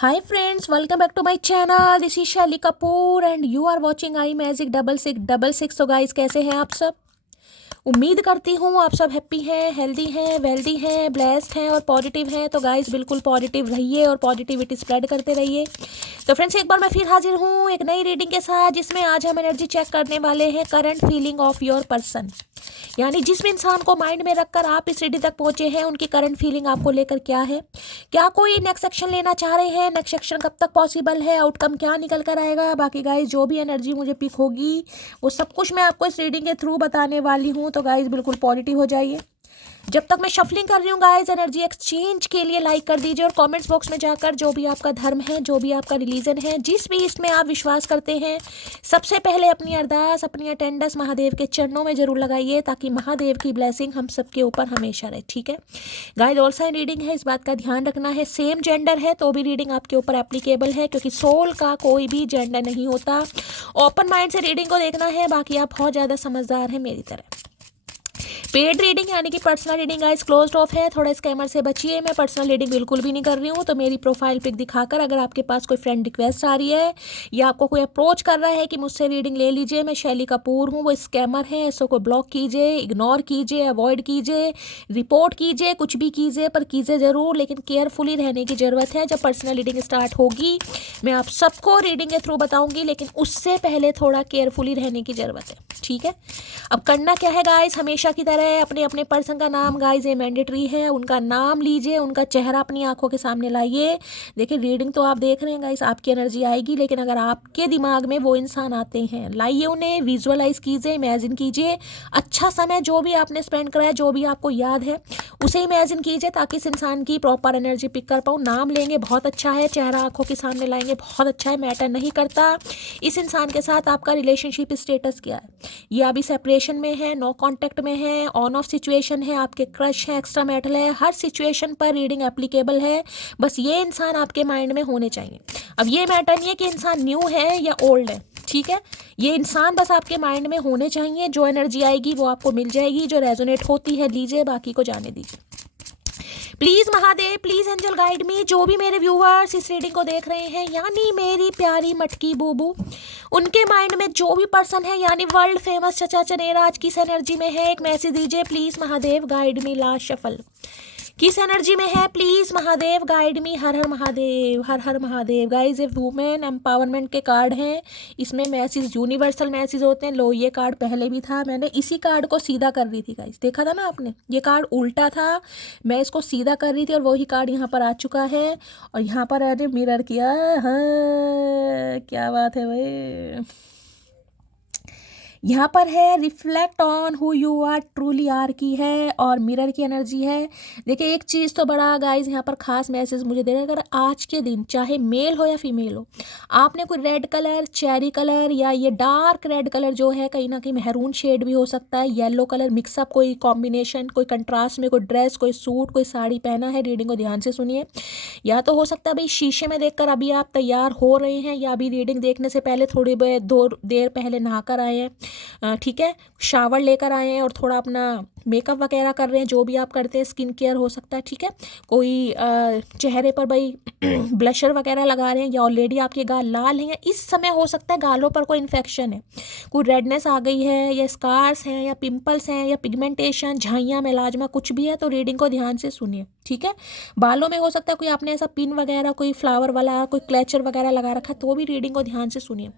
Hi friends, welcome back to my channel. This is Shelly Kapoor and you are watching I magic 6666। तो guys कैसे हैं आप सब? उम्मीद करती हूँ आप सब हैप्पी हैं, हेल्दी हैं, वेल्दी हैं, ब्लेस्ड हैं और पॉजिटिव हैं। तो गाइस बिल्कुल पॉजिटिव रहिए और पॉजिटिविटी स्प्रेड करते रहिए। तो फ्रेंड्स एक बार मैं फिर हाजिर हूँ एक नई रीडिंग के साथ, जिसमें आज हम एनर्जी चेक करने वाले हैं current feeling of your person. यानी जिस भी इंसान को माइंड में रखकर आप इस रीडिंग तक पहुंचे हैं, उनकी करंट फीलिंग आपको लेकर क्या है, क्या कोई नेक्स्ट सेक्शन लेना चाह रहे हैं, नेक्स्ट सेक्शन कब तक पॉसिबल है, आउटकम क्या निकल कर आएगा। बाकी गाइज जो भी एनर्जी मुझे पिक होगी वो सब कुछ मैं आपको इस रीडिंग के थ्रू बताने वाली हूँ। तो गाइज बिल्कुल पॉजिटिव हो जाइए। जब तक मैं शफलिंग कर रही हूँ गाइज, एनर्जी एक्सचेंज के लिए लाइक कर दीजिए और कमेंट्स बॉक्स में जाकर जो भी आपका धर्म है, जो भी आपका रिलीजन है, जिस भी इसमें आप विश्वास करते हैं, सबसे पहले अपनी अरदास, अपनी अटेंडेंस महादेव के चरणों में जरूर लगाइए, ताकि महादेव की ब्लेसिंग हम सबके ऊपर हमेशा रहे। ठीक है गाइज, ऑल साइन रीडिंग है, इस बात का ध्यान रखना है। सेम जेंडर है तो भी रीडिंग आपके ऊपर एप्लीकेबल है, क्योंकि सोल का कोई भी जेंडर नहीं होता। ओपन माइंड से रीडिंग को देखना है, बाकी आप बहुत ज़्यादा समझदार हैं मेरी तरह। पेड रीडिंग यानी कि personal reading guys closed of है, थोड़ा स्कैमर से बचिए। मैं पर्सनल रीडिंग बिल्कुल भी नहीं कर रही हूँ। तो मेरी प्रोफाइल पिक दिखाकर अगर आपके पास कोई फ्रेंड रिक्वेस्ट आ रही है या आपको कोई अप्रोच कर रहा है कि मुझसे रीडिंग ले लीजिए, मैं शैली कपूर हूँ, वो स्कैमर है, इसको कोई ब्लॉक कीजिए, इग्नोर कीजिए, अवॉइड कीजिए, रिपोर्ट कीजिए, कुछ भी कीजिए, पर कीजिए ज़रूर, लेकिन केयरफुली रहने की ज़रूरत है। जब पर्सनल रीडिंग स्टार्ट होगी मैं आप सबको रीडिंग के थ्रू बताऊँगी, लेकिन उससे पहले थोड़ा केयरफुली रहने की ज़रूरत है। ठीक है, अब करना क्या है गाइस, हमेशा की तरह अपने अपने पर्सन का नाम गाइस ये मैंडेटरी है, उनका नाम लीजिए, उनका चेहरा अपनी आंखों के सामने लाइए। देखिए रीडिंग तो आप देख रहे हैं गाइस, आपकी एनर्जी आएगी, लेकिन अगर आपके दिमाग में वो इंसान आते हैं, लाइए उन्हें, विजुअलाइज कीजिए, इमेजिन कीजिए। अच्छा समय जो भी आपने स्पेंड करा है, जो भी आपको याद है, उसे इमेजिन कीजिए, ताकि इस इंसान की प्रॉपर एनर्जी पिक कर पाऊँ। नाम लेंगे बहुत अच्छा है, चेहरा आंखों के सामने लाएंगे बहुत अच्छा है। मैटर नहीं करता इस इंसान के साथ आपका रिलेशनशिप स्टेटस क्या है, ये अभी सेपरेशन में है, नो कांटेक्ट में है, ऑन ऑफ सिचुएशन है, आपके क्रश है, एक्स्ट्रा मैटल है, हर सिचुएशन पर रीडिंग एप्लीकेबल है। बस ये इंसान आपके माइंड में होने चाहिए। अब ये मैटर नहीं है कि इंसान न्यू है या ओल्ड है, ठीक है, ये इंसान बस आपके माइंड में होने चाहिए। जो एनर्जी आएगी वो आपको मिल जाएगी, जो रेजोनेट होती है लीजिए, बाकी को जाने दीजिए। Please Mahadev, please angel guide me. जो भी मेरे व्यूअर्स इस रीडिंग को देख रहे हैं, यानी मेरी प्यारी मटकी बूबू, उनके माइंड में जो भी पर्सन है, यानी वर्ल्ड फेमस चचा चनेरा आज किस एनर्जी में है, एक मैसेज दीजिए please Mahadev, guide me. Last shuffle किस एनर्जी में है, please Mahadev guide me. Her her Mahadev, her her Mahadev. Guys ये वुमेन एम्पावरमेंट के कार्ड हैं, इसमें मैसेज यूनिवर्सल मैसेज होते हैं। लो ये कार्ड पहले भी था, मैंने इसी कार्ड को सीधा कर रही थी गाइस, देखा था ना आपने, ये कार्ड उल्टा था, मैं इसको सीधा कर रही थी और वही कार्ड यहाँ पर आ चुका है। और यहाँ पर मैंने मिरर किया, हाँ क्या बात है भाई। यहाँ पर है reflect on who you are truly आर की है, और मिरर की एनर्जी है। देखिए एक चीज़ तो बड़ा गाइज यहाँ पर खास मैसेज मुझे दे रहा है, अगर आज के दिन चाहे मेल हो या फीमेल हो, आपने कोई रेड कलर, चेरी कलर या ये डार्क रेड कलर जो है, कहीं ना कहीं मैरून शेड भी हो सकता है, येलो कलर मिक्सअप, कोई कॉम्बिनेशन, कोई कंट्रास्ट में कोई ड्रेस, कोई सूट, कोई साड़ी पहना है, रीडिंग को ध्यान से सुनिए। या तो हो सकता है भाई शीशे में देखकर अभी आप तैयार हो रहे हैं, या अभी रीडिंग देखने से पहले थोड़ी देर पहले नहाकर आए हैं, ठीक है, शावर लेकर आए हैं और थोड़ा अपना मेकअप वगैरह कर रहे हैं, जो भी आप करते हैं, स्किन केयर हो सकता है, ठीक है, कोई चेहरे पर भाई ब्लशर वगैरह लगा रहे हैं, या ऑलरेडी आपके गाल लाल हैं, या इस समय हो सकता है गालों पर कोई इन्फेक्शन है, कोई रेडनेस आ गई है, या स्कार्स हैं, या पिंपल्स हैं, या पिगमेंटेशन, झाइयाँ, मेलाजमा, कुछ भी है तो रीडिंग को ध्यान से सुनिए। ठीक है, बालों में हो सकता है कोई आपने ऐसा पिन वगैरह, कोई फ्लावर वाला, कोई क्लेचर वगैरह लगा रखा है, तो भी रीडिंग को ध्यान से सुनिए।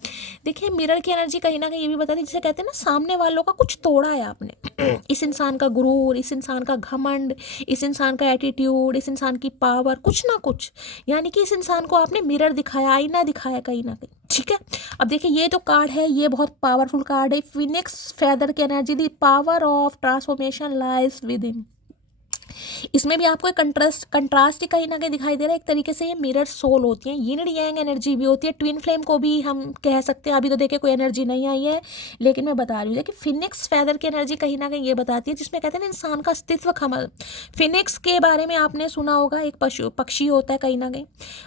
देखिए मिरर की एनर्जी कहीं ना कहीं ये भी बताती है, जिसे कहते हैं ना, सामने वालों का कुछ तोड़ा है आपने। इस इंसान का गुरूर, इस इंसान का घमंड, इस इंसान का एटीट्यूड, इस इंसान की पावर, कुछ ना कुछ, यानी कि इस इंसान को आपने मिरर दिखाया, आईना दिखाया कहीं ना कहीं। ठीक है, अब देखिए ये जो कार्ड है ये बहुत पावरफुल कार्ड है, फिनिक्स फेदर की energy, the power of transformation lies with him. इसमें भी आपको एक कंट्रास्ट ही कहीं ना कहीं दिखाई दे रहा है। एक तरीके से ये मिरर सोल होती हैं, यिन यांग एनर्जी भी होती है, ट्विन फ्लेम को भी हम कह सकते हैं। अभी तो देखिए कोई एनर्जी नहीं आई है, लेकिन मैं बता रही हूँ देखिए फिनिक्स फेदर की एनर्जी कहीं ना कहीं ये बताती है, जिसमें कहते हैं ना इंसान का अस्तित्व खमल। फिनिक्स के बारे में आपने सुना होगा, एक पक्षी होता है कहीं ना कहीं,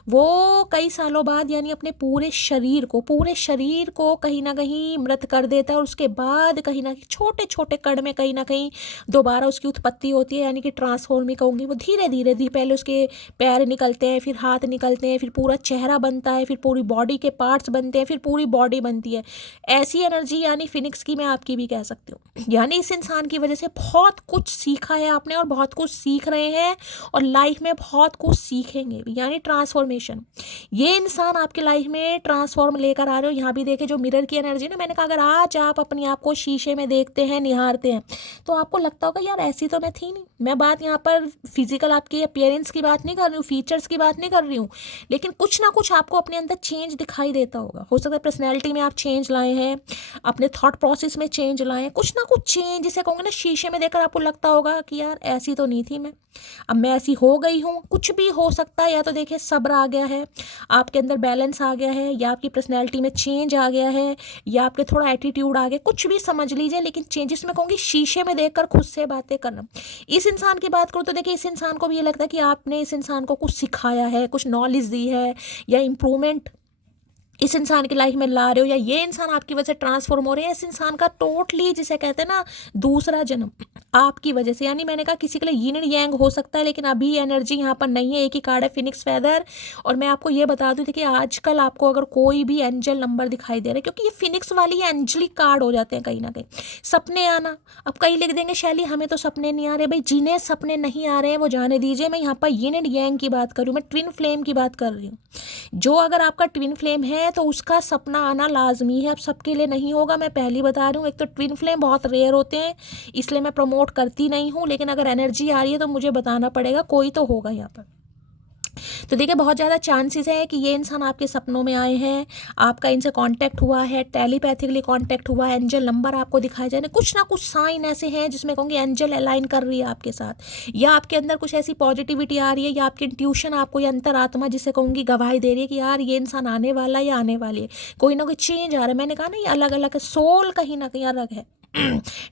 वो कई सालों बाद यानी अपने पूरे शरीर को कहीं ना कहीं मृत कर देता है, और उसके बाद कहीं ना कहीं छोटे छोटे कण में कहीं ना कहीं दोबारा उसकी उत्पत्ति होती है, यानी कि ट्रांसफॉर्म कहूँगी, वो धीरे धीरे पहले उसके पैर निकलते हैं, फिर हाथ निकलते हैं, फिर पूरा चेहरा बनता है, फिर पूरी बॉडी के पार्ट्स बनते हैं, फिर पूरी बॉडी बनती है। ऐसी एनर्जी यानी फिनिक्स की मैं आपकी भी कह सकती हूँ। यानी इस इंसान की वजह से बहुत कुछ सीखा है आपने और बहुत कुछ सीख रहे हैं और लाइफ में बहुत कुछ सीखेंगे भी, यानी ट्रांसफॉर्मेशन। ये इंसान आपकी लाइफ में ट्रांसफॉर्म लेकर आ रहे हो। यहाँ भी देखे जो मिरर की एनर्जी ना, मैंने कहा अगर आज आप अपने आप को शीशे में देखते हैं, निहारते हैं, तो आपको लगता होगा यार ऐसी तो मैं थी नहीं। मैं बात यहाँ पर फिजिकल आपकी अपीयरेंस की बात नहीं कर रही हूँ, फीचर्स की बात नहीं कर रही हूँ, लेकिन कुछ ना कुछ आपको अपने अंदर चेंज दिखाई देता होगा। हो सकता है पर्सनैलिटी में आप चेंज लाए हैं, अपने थॉट प्रोसेस में चेंज लाए हैं, कुछ ना कुछ चेंज, जिसे कहूँगे ना शीशे में देखकर आपको लगता होगा कि यार ऐसी तो नहीं थी मैं, अब मैं ऐसी हो गई हूँ। कुछ भी हो सकता है, या तो देखिए सब्र आ गया है आपके अंदर, बैलेंस आ गया है, या आपकी पर्सनैलिटी में चेंज आ गया है, या आपके थोड़ा एटीट्यूड आ गया, कुछ भी समझ लीजिए, लेकिन चेंजेस में कहूँगी शीशे में देखकर खुद से बातें करना। इस इंसान की बात करूँ तो देखिए इस इंसान को भी ये लगता है कि आपने इस इंसान को कुछ सिखाया है, कुछ नॉलेज दी है, या इम्प्रूवमेंट इस इंसान की लाइफ में ला रहे हो, या ये इंसान आपकी वजह से ट्रांसफॉर्म हो रहे हैं। इस इंसान का टोटली जिसे कहते हैं ना दूसरा जन्म आपकी वजह से, यानी मैंने कहा किसी के लिए यिन एंड यांग हो सकता है, लेकिन अभी एनर्जी यहाँ पर नहीं है। एक ही कार्ड है फिनिक्स फैदर। और मैं आपको ये बता दूँ, देखिए आजकल आपको अगर कोई भी एंजल नंबर दिखाई दे रहा है, क्योंकि ये फिनिक्स वाली एंजलिक कार्ड हो जाते हैं कहीं ना कहीं। सपने आना, अब कई लिख देंगे शैली हमें तो सपने नहीं आ रहे, भाई जिन्हें सपने नहीं आ रहे हैं वो जाने दीजिए। मैं यहाँ पर यिन एंड यांग की बात कर रही हूँ, मैं ट्विन फ्लेम की बात कर रही हूँ। जो अगर आपका ट्विन फ्लेम है तो उसका सपना आना लाजमी है। अब सबके लिए नहीं होगा, मैं पहली बता रही हूँ। एक तो ट्विन फ्लेम बहुत रेयर होते हैं, इसलिए मैं प्रमोट करती नहीं हूँ, लेकिन अगर एनर्जी आ रही है तो मुझे बताना पड़ेगा, कोई तो होगा यहाँ पर। तो देखिए बहुत ज़्यादा चांसेस है कि ये इंसान आपके सपनों में आए हैं, आपका इनसे कांटेक्ट हुआ है, टेलीपैथिकली कांटेक्ट हुआ है, एंजल नंबर आपको दिखाए जाए, कुछ ना कुछ साइन ऐसे हैं जिसमें कहूँगी एंजल अलाइन कर रही है आपके साथ, या आपके अंदर कुछ ऐसी पॉजिटिविटी आ रही है, या आपकी इंट्यूशन आपको, या अंतरात्मा जिसे कहूँगी गवाही दे रही है कि यार ये इंसान आने वाला है या आने वाली है, कोई ना कोई चेंज आ रहा है। मैंने कहा ना ये अलग अलग है, सोल कहीं ना कहीं अलग है।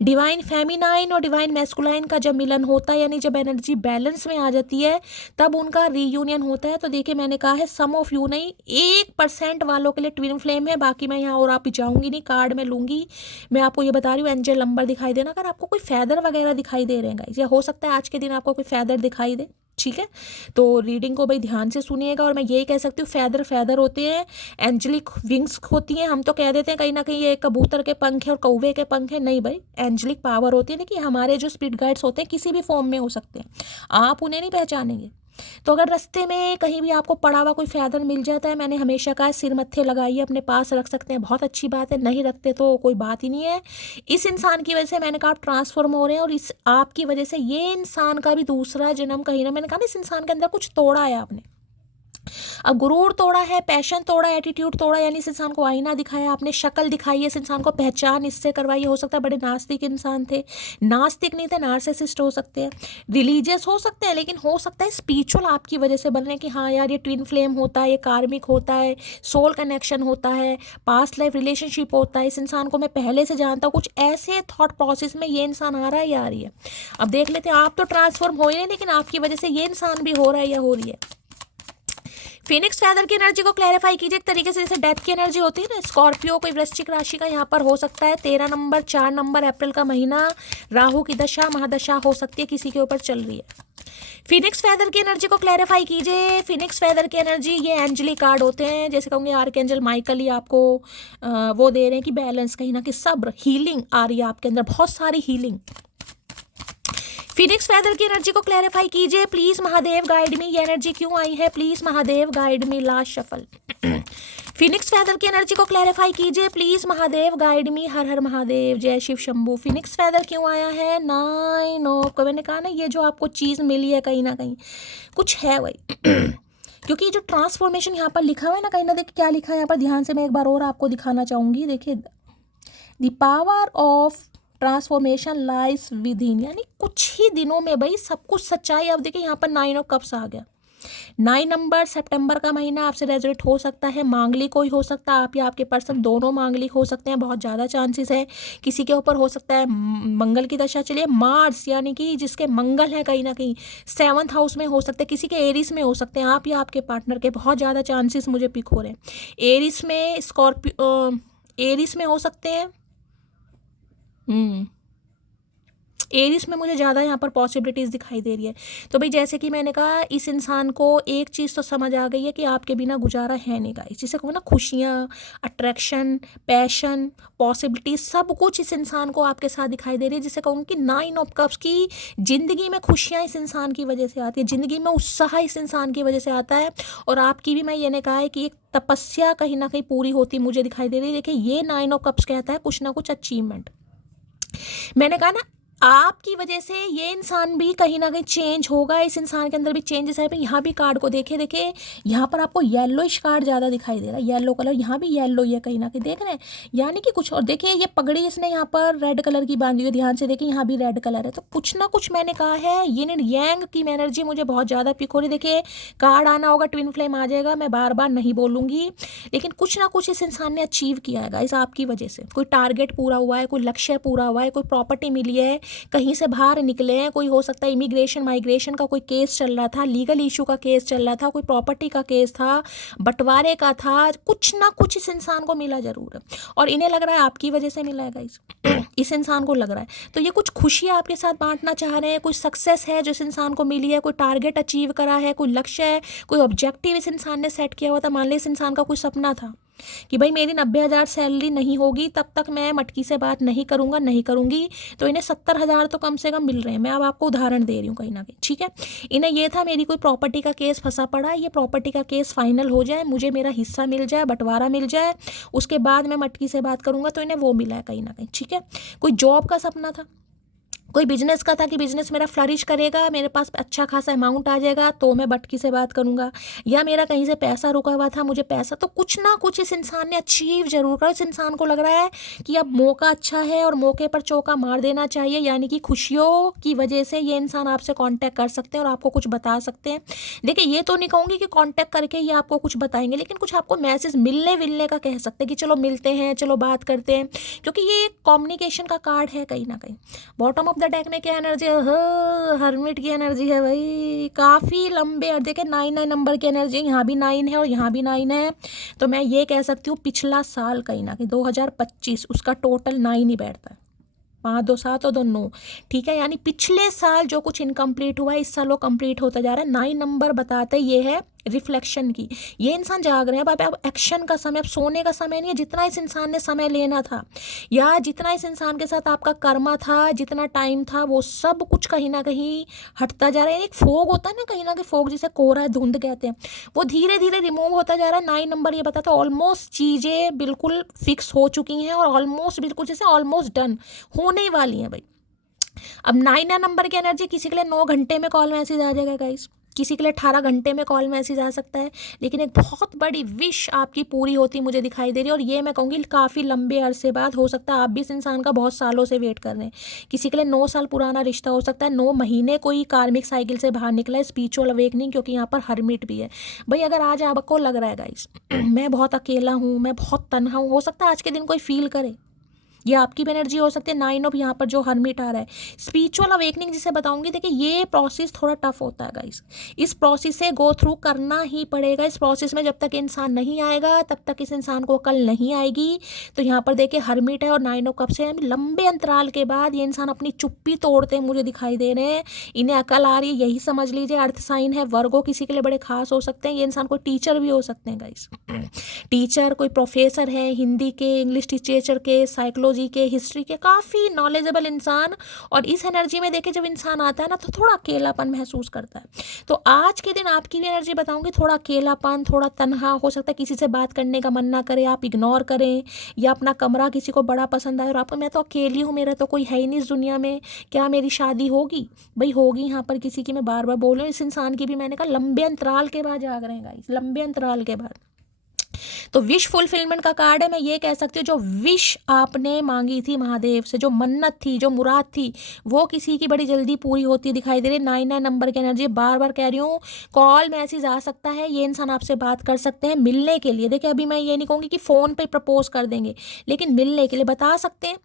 डिवाइन फेमिनाइन और डिवाइन मैस्कुलाइन का जब मिलन होता है, यानी जब एनर्जी बैलेंस में आ जाती है, तब उनका रीयूनियन होता है। तो देखिए मैंने कहा है सम ऑफ यू नहीं, 1% वालों के लिए ट्विन फ्लेम है, बाकी मैं यहाँ और आप जाऊँगी नहीं, कार्ड में लूँगी। मैं आपको ये बता रही हूँ एंजल नंबर दिखाई देना। अगर आपको कोई फैदर वगैरह दिखाई दे रहे हैं गाइस, या हो सकता है आज के दिन आपको कोई फैदर दिखाई दे, ठीक है, तो रीडिंग को भाई ध्यान से सुनिएगा। और मैं यही कह सकती हूँ फैदर होते हैं, एंजलिक विंग्स होती हैं। हम तो कह देते हैं कहीं ना कहीं ये कबूतर के पंख है और कौवे के पंख है, नहीं भाई, एंजलिक पावर होती है। देखिए हमारे जो स्पिरिट गाइड्स होते हैं किसी भी फॉर्म में हो सकते हैं, आप उन्हें नहीं पहचानेंगे। तो अगर रास्ते में कहीं भी आपको पड़ा हुआ कोई फैदर मिल जाता है, मैंने हमेशा कहा सिर मत्थे लगाइए, अपने पास रख सकते हैं, बहुत अच्छी बात है, नहीं रखते तो कोई बात ही नहीं है। इस इंसान की वजह से मैंने कहा आप ट्रांसफॉर्म हो रहे हैं, और इस आपकी वजह से ये इंसान का भी दूसरा जन्म कहीं ना, मैंने कहा ना इस इंसान के अंदर कुछ तोड़ा है आपने। अब गुरूर तोड़ा है, पैशन तोड़ा, एटीट्यूड तोड़ा, यानी इस इंसान को आईना दिखाया आपने, शक्ल दिखाई है, इस इंसान को पहचान इससे करवाई। हो सकता है बड़े नास्तिक इंसान थे, नास्तिक नहीं थे, नार्सिसिस्ट हो सकते हैं, रिलीजियस हो सकते हैं, लेकिन हो सकता है स्पिरिचुअल आपकी वजह से बन रहे हैं कि हाँ यार ये ट्विन फ्लेम होता है, ये कार्मिक होता है, सोल कनेक्शन होता है, पास्ट लाइफ रिलेशनशिप होता है। इस इंसान को मैं पहले से जानता हूँ, कुछ ऐसे थॉट प्रोसेस में ये इंसान आ रहा है या आ रही है। अब देख लेते हैं, आप तो ट्रांसफॉर्म हो ही नहीं, लेकिन आपकी वजह से ये इंसान भी हो रहा है या हो रही है। फिनिक्स फैदर की एनर्जी को क्लैरिफाई कीजिए एक तरीके से, जैसे डेथ की एनर्जी होती है ना, स्कॉर्पियो कोई वृश्चिक राशि का यहाँ पर हो सकता है, 13 नंबर 4 नंबर अप्रैल का महीना, राहु की दशा महादशा हो सकती है, किसी के ऊपर चल रही है। फिनिक्स फैदर की एनर्जी को क्लैरिफाई कीजिए। फिनिक्स फैदर की एनर्जी, ये एंजली कार्ड होते हैं, जैसे कहूँगे आर्कएंजल माइकल ही आपको वो दे रहे हैं कि बैलेंस, कहीं ना कहीं सब्र, हीलिंग आ रही है आपके अंदर, बहुत सारी हीलिंग। फिनिक्स फैदर की एनर्जी को क्लैरिफाई कीजिए प्लीज महादेव गाइड मी, ये एनर्जी क्यों आई है, please Mahadev guide me, last shuffle. Phoenix feather की एनर्जी को क्लैरिफाई कीजिए प्लीज महादेव गाइड मी, हर हर महादेव, जय शिव शंभू। फिनिक्स फैदर क्यों आया है, 9 ऑफ, मैंने कहा ना ये जो आपको चीज़ मिली है कहीं ना कहीं कुछ है भाई। क्योंकि जो ट्रांसफॉर्मेशन यहाँ पर लिखा हुआ है ना, कहीं ना, देखिए क्या लिखा है यहाँ पर, ध्यान से मैं एक बार और आपको दिखाना चाहूँगी। देखिए the power of transformation lies with in, यानी कुछ ही दिनों में भाई सब कुछ सच्चाई। अब देखिए यहाँ पर 9 ऑफ कप्स आ गया, 9 नंबर सितंबर का महीना आपसे रेजोनेट हो सकता है, मांगलिक कोई हो सकता है, आप या आपके पर्सन दोनों मांगलिक हो सकते हैं, बहुत ज़्यादा चांसेस है। किसी के ऊपर हो सकता है मंगल की दशा चलिए, मार्स यानी कि जिसके मंगल है कहीं ना कहीं 7th हाउस में हो सकते हैं, किसी के एरिस में हो सकते हैं, आप या आपके पार्टनर के, बहुत ज़्यादा चांसेस मुझे पिक हो रहे हैं। एरिस में स्कॉर्पियो, एरिस में हो सकते हैं, एरिस में मुझे ज़्यादा यहाँ पर पॉसिबिलिटीज़ दिखाई दे रही है। तो भाई जैसे कि मैंने कहा, इस इंसान को एक चीज़ तो समझ आ गई है कि आपके बिना गुजारा है नहीं गाइस। जिसे कहूँ ना, खुशियाँ, अट्रैक्शन, पैशन, पॉसिबिलिटी, सब कुछ इस इंसान को आपके साथ दिखाई दे रही है। जिसे कहूँगी कि 9 ऑफ कप्स की ज़िंदगी में खुशियाँ इस इंसान की वजह से आती है, ज़िंदगी में उत्साह इस इंसान की वजह से आता है। और आपकी भी मैं ये ने कहा है कि एक तपस्या कहीं ना कहीं पूरी होती मुझे दिखाई दे रही है। देखिए, ये 9 ऑफ कप्स कहता है कुछ ना कुछ अचीवमेंट। मैंने कहा ना, आपकी वजह से ये इंसान भी कहीं ना कहीं चेंज होगा, इस इंसान के अंदर भी चेंजेस है। यहाँ भी कार्ड को देखिए यहाँ पर आपको येलोइश कार्ड ज़्यादा दिखाई दे रहा है, येलो कलर, यहाँ भी येलो ही है कहीं ना कहीं, देख रहे हैं, यानी कि कुछ। और देखिए ये पगड़ी इसने यहाँ पर रेड कलर की बांधी हुई, ध्यान से देखिए यहाँ भी रेड कलर है। तो कुछ ना कुछ मैंने कहा है, यिन एंड यांग की एनर्जी मुझे बहुत ज़्यादा पिक हो रही। देखिए कार्ड आना होगा, ट्विन फ्लेम आ जाएगा, मैं बार बार नहीं बोलूँगी, लेकिन कुछ ना कुछ इस इंसान ने अचीव किया है गाइस आपकी वजह से। कोई टारगेट पूरा हुआ है, कोई लक्ष्य पूरा हुआ है, कोई प्रॉपर्टी मिली है, कहीं से बाहर निकले हैं, कोई हो सकता है इमिग्रेशन माइग्रेशन का कोई केस चल रहा था, लीगल इशू का केस चल रहा था, कोई प्रॉपर्टी का केस था, बंटवारे का था, कुछ ना कुछ इस इंसान को मिला जरूर है। और इन्हें लग रहा है आपकी वजह से मिला है गाइस, इस इंसान को लग रहा है। तो ये कुछ खुशी आपके साथ बांटना चाह रहे हैं, कोई सक्सेस है जो इस इंसान को मिली है, कोई टारगेट अचीव करा है, कोई लक्ष्य है, कोई ऑब्जेक्टिव इस इंसान ने सेट किया हुआ था। मान लीजिए इस इंसान का कोई सपना था कि भाई मेरी 90,000 सैलरी नहीं होगी तब तक मैं मटकी से बात नहीं करूंगा, नहीं करूंगी, तो इन्हें 70,000 तो कम से कम मिल रहे हैं। मैं अब आपको उदाहरण दे रही हूँ कहीं ना कहीं, ठीक है। इन्हें ये था मेरी कोई प्रॉपर्टी का केस फंसा पड़ा है, ये प्रॉपर्टी का केस फाइनल हो जाए, मुझे मेरा हिस्सा मिल जाए, बंटवारा मिल जाए, उसके बाद मैं मटकी से बात करूंगा, तो इन्हें वो मिला है कहीं ना कहीं, ठीक है। कोई जॉब का सपना था, कोई बिजनेस का था कि बिजनेस मेरा फ्लरिश करेगा, मेरे पास अच्छा खासा अमाउंट आ जाएगा तो मैं बटकी से बात करूंगा, या मेरा कहीं से पैसा रुका हुआ था, मुझे पैसा, तो कुछ ना कुछ इस इंसान ने अचीव जरूर करा। इस इंसान को लग रहा है कि अब मौका अच्छा है और मौके पर चौका मार देना चाहिए, यानी कि खुशियों की वजह से ये इंसान आपसे कांटेक्ट कर सकते हैं और आपको कुछ बता सकते हैं। देखिए ये तो नहीं कहूँगी कि कांटेक्ट करके ये आपको कुछ बताएंगे, लेकिन कुछ आपको मैसेज मिलने विलने का कह सकते हैं कि चलो मिलते हैं, चलो बात करते हैं, क्योंकि ये एक कम्युनिकेशन का कार्ड है कहीं ना कहीं। बॉटम ऑफ द डेक में क्या एनर्जी है, हर्मिट की एनर्जी है भाई, काफ़ी लंबे। और देखे 9 नंबर की एनर्जी, यहाँ भी 9 है और यहाँ भी 9 है। तो मैं ये कह सकती हूँ पिछला साल कहीं ना कहीं 2025 उसका टोटल 9 ही बैठता है, 5 2 7 और 2 9, ठीक है। यानी पिछले साल जो कुछ इनकम्प्लीट हुआ है, इस साल वो कंप्लीट होता जा रहा है। 9 नंबर बताते ये है रिफ्लेक्शन की। ये इंसान जाग रहे हैं अब एक्शन का समय, अब सोने का समय नहीं है। जितना इस इंसान ने समय लेना था, या जितना इस इंसान के साथ आपका कर्मा था, जितना टाइम था, वो सब कुछ कहीं ना कहीं हटता जा रहा है। एक फोग होता है ना कहीं ना कहीं, फोग जिसे कोहरा धुंध कहते हैं, वो धीरे धीरे रिमूव होता जा रहा है। 9 नंबर ये बताता है ऑलमोस्ट चीज़ें बिल्कुल फिक्स हो चुकी हैं और ऑलमोस्ट बिल्कुल जैसे ऑलमोस्ट डन होने वाली हैं भाई। अब 9 नंबर की एनर्जी, किसी के लिए 9 घंटे में कॉल मैसेज आ जाएगा गाइस, किसी के लिए 18 घंटे में कॉल मैसेज आ सकता है, लेकिन एक बहुत बड़ी विश आपकी पूरी होती मुझे दिखाई दे रही है। और ये मैं कहूँगी काफ़ी लंबे अरसे बाद हो सकता है, आप भी इस इंसान का बहुत सालों से वेट कर रहे हैं। किसी के लिए 9 साल पुराना रिश्ता हो सकता है, 9 महीने कोई कार्मिक साइकिल से बाहर निकला है, स्पिरिचुअल अवेकनिंग, क्योंकि यहाँ पर हर्मिट भी है भाई। अगर आज आपको लग रहा है गाइस मैं बहुत अकेला हूँ, मैं बहुत तन्हा हूँ, हो सकता है आज के दिन कोई फील करे, ये आपकी भी एनर्जी हो सकती है। 9 ऑफ यहाँ पर जो हर्मिट आ रहा है, स्पिरिचुअल अवेकनिंग जिसे बताऊंगी। देखिए ये प्रोसेस थोड़ा टफ होता है गाइस, इस प्रोसेस से गो थ्रू करना ही पड़ेगा। इस प्रोसेस में जब तक इंसान नहीं आएगा तब तक इस इंसान को अकल नहीं आएगी। तो यहाँ पर देखिए हर्मिट है और 9 ऑफ कप्स है, लंबे अंतराल के बाद ये इंसान अपनी चुप्पी तोड़ते मुझे दिखाई दे रहे हैं, इन्हें अकल आ रही है, यही समझ लीजिए। अर्थ साइन है वर्गो, किसी के लिए बड़े खास हो सकते हैं। ये इंसान कोई टीचर भी हो सकते हैं गाइस, टीचर, कोई प्रोफेसर है, हिंदी के, इंग्लिश टीचर के, साइकोलॉजी के, हिस्ट्री के, काफ़ी नॉलेजेबल इंसान। और इस एनर्जी में देखिए जब इंसान आता है ना तो थोड़ा अकेलापन महसूस करता है। तो आज के दिन आपकी भी एनर्जी बताऊंगी, थोड़ा अकेलापन, थोड़ा तन्हा, हो सकता है किसी से बात करने का मन ना करे, आप इग्नोर करें, या अपना कमरा किसी को बड़ा पसंद आए और आपको मैं तो अकेली हूँ, मेरा तो कोई है ही नहीं इस दुनिया में, क्या मेरी शादी होगी? भाई होगी यहाँ पर किसी की, मैं बार बार बोल रही हूँ। इस इंसान की भी मैंने कहा लंबे अंतराल के बाद जाग रहे हैं गाइस, लंबे अंतराल के बाद। तो विश फुलफिलमेंट का कार्ड है। मैं ये कह सकती हूँ जो विश आपने मांगी थी महादेव से, जो मन्नत थी, जो मुराद थी, वो किसी की बड़ी जल्दी पूरी होती दिखाई दे रही है। 9 नंबर की एनर्जी, बार बार कह रही हूँ, कॉल मैसेज आ सकता है, ये इंसान आपसे बात कर सकते हैं मिलने के लिए। देखिए अभी मैं ये नहीं कहूँगी कि फ़ोन पर प्रपोज कर देंगे, लेकिन मिलने के लिए बता सकते हैं।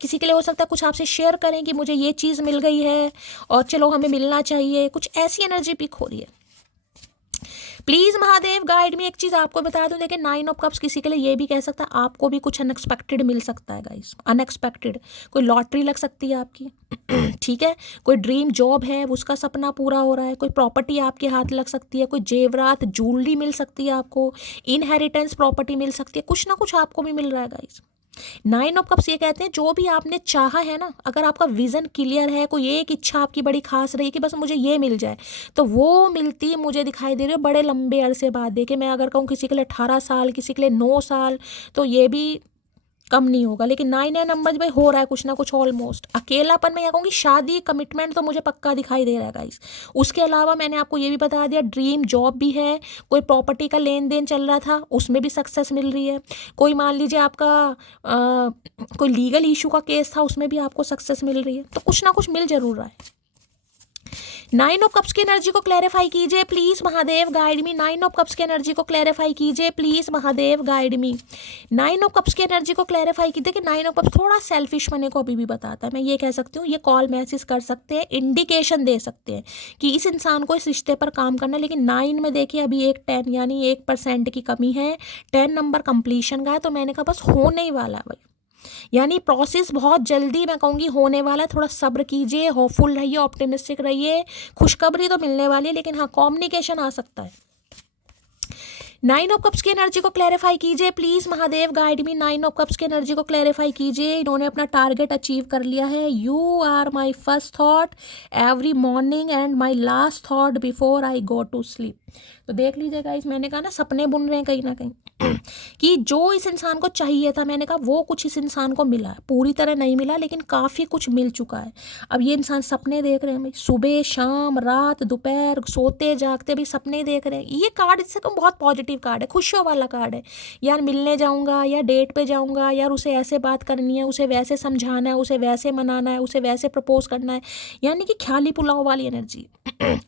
किसी के लिए हो सकता है कुछ आपसे शेयर करें कि मुझे ये चीज़ मिल गई है और चलो हमें मिलना चाहिए, कुछ ऐसी एनर्जी पिक हो रही है। प्लीज महादेव गाइड मी। एक चीज आपको बता दूं, देखिए 9 ऑफ कप्स किसी के लिए ये भी कह सकता है आपको भी कुछ अनएक्सपेक्टेड मिल सकता है गाइस, अनएक्सपेक्टेड। कोई लॉटरी लग सकती है आपकी ठीक है, कोई ड्रीम जॉब है उसका सपना पूरा हो रहा है, कोई प्रॉपर्टी आपके हाथ लग सकती है, कोई जेवरात ज्वेलरी मिल सकती है आपको, इनहेरिटेंस प्रॉपर्टी मिल सकती है, कुछ ना कुछ आपको भी मिल रहा है गाइस। 9 ऑफ कप्स ये कहते हैं जो भी आपने चाहा है ना, अगर आपका विजन क्लियर है, कोई एक इच्छा आपकी बड़ी खास रही कि बस मुझे ये मिल जाए, तो वो मिलती मुझे दिखाई दे रही है बड़े लंबे अरसे बाद। देखिए मैं अगर कहूँ किसी के लिए 18 साल, किसी के लिए 9 साल, तो ये भी कम नहीं होगा। लेकिन 9 नंबर भाई हो रहा है कुछ ना कुछ ऑलमोस्ट। अकेलापन में क्या कहूँगी, शादी कमिटमेंट तो मुझे पक्का दिखाई दे रहा है गाइस। उसके अलावा मैंने आपको ये भी बता दिया ड्रीम जॉब भी है, कोई प्रॉपर्टी का लेन देन चल रहा था उसमें भी सक्सेस मिल रही है, कोई मान लीजिए आपका कोई लीगल इशू का केस था उसमें भी आपको सक्सेस मिल रही है, तो कुछ ना कुछ मिल जरूर रहा है। 9 ऑफ कप्स की एनर्जी को क्लैरिफाई कीजिए please Mahadev guide me. 9 of cups की एनर्जी को क्लैरिफाई कीजिए please Mahadev guide me. 9 of cups की एनर्जी को क्लैरिफाई कीजिए कि 9 ऑफ कप्स थोड़ा सेल्फिश होने को अभी भी बताता है। मैं ये कह सकती हूँ, ये कॉल मैसेज कर सकते हैं, इंडिकेशन दे सकते हैं कि इस इंसान को इस रिश्ते पर काम करना। लेकिन 9 में देखिए अभी एक 10 यानी 1% की कमी है। 10 नंबर कंप्लीशन का है, तो मैंने कहा बस होने ही वाला है भाई, यानी प्रोसेस बहुत जल्दी मैं कहूँगी होने वाला है। थोड़ा सब्र कीजिए, होपफुल रहिए, ऑप्टिमिस्टिक रहिए, खुशखबरी तो मिलने वाली है, लेकिन हाँ कम्युनिकेशन आ सकता है। 9 ऑफ कप्स की एनर्जी को क्लैरिफाई कीजिए please Mahadev guide me. 9 of cups की एनर्जी को क्लैरिफाई कीजिए। इन्होंने अपना टारगेट अचीव कर लिया है। You are my first thought every morning and my last thought before I go to sleep. तो देख लीजिएगा, इस मैंने कहा ना सपने बुन रहे हैं कहीं ना कहीं कि जो इस इंसान को चाहिए था, मैंने कहा वो कुछ इस इंसान को मिला, पूरी तरह नहीं मिला लेकिन काफ़ी कुछ मिल चुका है। अब ये इंसान सपने देख रहे हैं भाई, सुबह शाम रात दोपहर सोते जागते भी सपने देख रहे हैं। ये कार्ड इससे तो बहुत पॉजिटिव कार्ड है, खुशियों वाला कार्ड है। यार मिलने जाऊंगा, या डेट पे जाऊंगा, यार उसे ऐसे बात करनी है, उसे वैसे समझाना है, उसे वैसे मनाना है, उसे वैसे प्रपोज करना है, यानी कि ख्याली पुलाव वाली एनर्जी।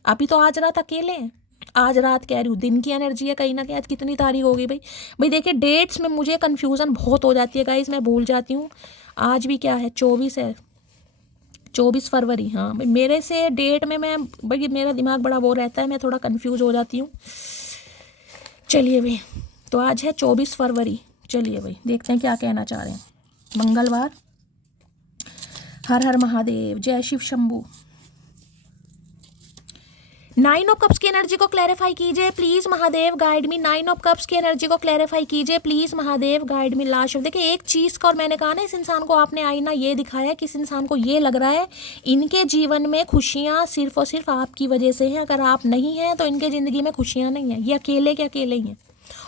अभी तो आज रात अकेले हैं, आज रात कह रही हूँ दिन की एनर्जी है कहीं ना कहीं। आज कितनी तारीख होगी भाई देखिए डेट्स में मुझे कन्फ्यूज़न बहुत हो जाती है गाइस, मैं भूल जाती हूँ। आज भी क्या है, 24 है, 24 फरवरी। हाँ भाई मेरे से डेट में मैं भाई मेरा दिमाग बड़ा वो रहता है, मैं थोड़ा कन्फ्यूज़ हो जाती हूँ। चलिए भाई, तो आज है 24 फरवरी। चलिए भाई देखते हैं क्या कहना चाह रहे हैं। मंगलवार। हर हर महादेव, जय शिव शंभू। 9 ऑफ कप्स की एनर्जी को क्लैरिफाई कीजिए please Mahadev guide me. 9 of cups की एनर्जी को क्लैरिफाई कीजिए please Mahadev guide me. Last देखिए एक चीज़ का, और मैंने कहा ना इस इंसान को आपने आईना ये दिखाया कि इस इंसान को ये लग रहा है इनके जीवन में खुशियाँ सिर्फ और सिर्फ आपकी वजह से हैं। अगर आप नहीं हैं तो इनके ज़िंदगी में खुशियाँ नहीं हैं, ये अकेले के अकेले ही हैं।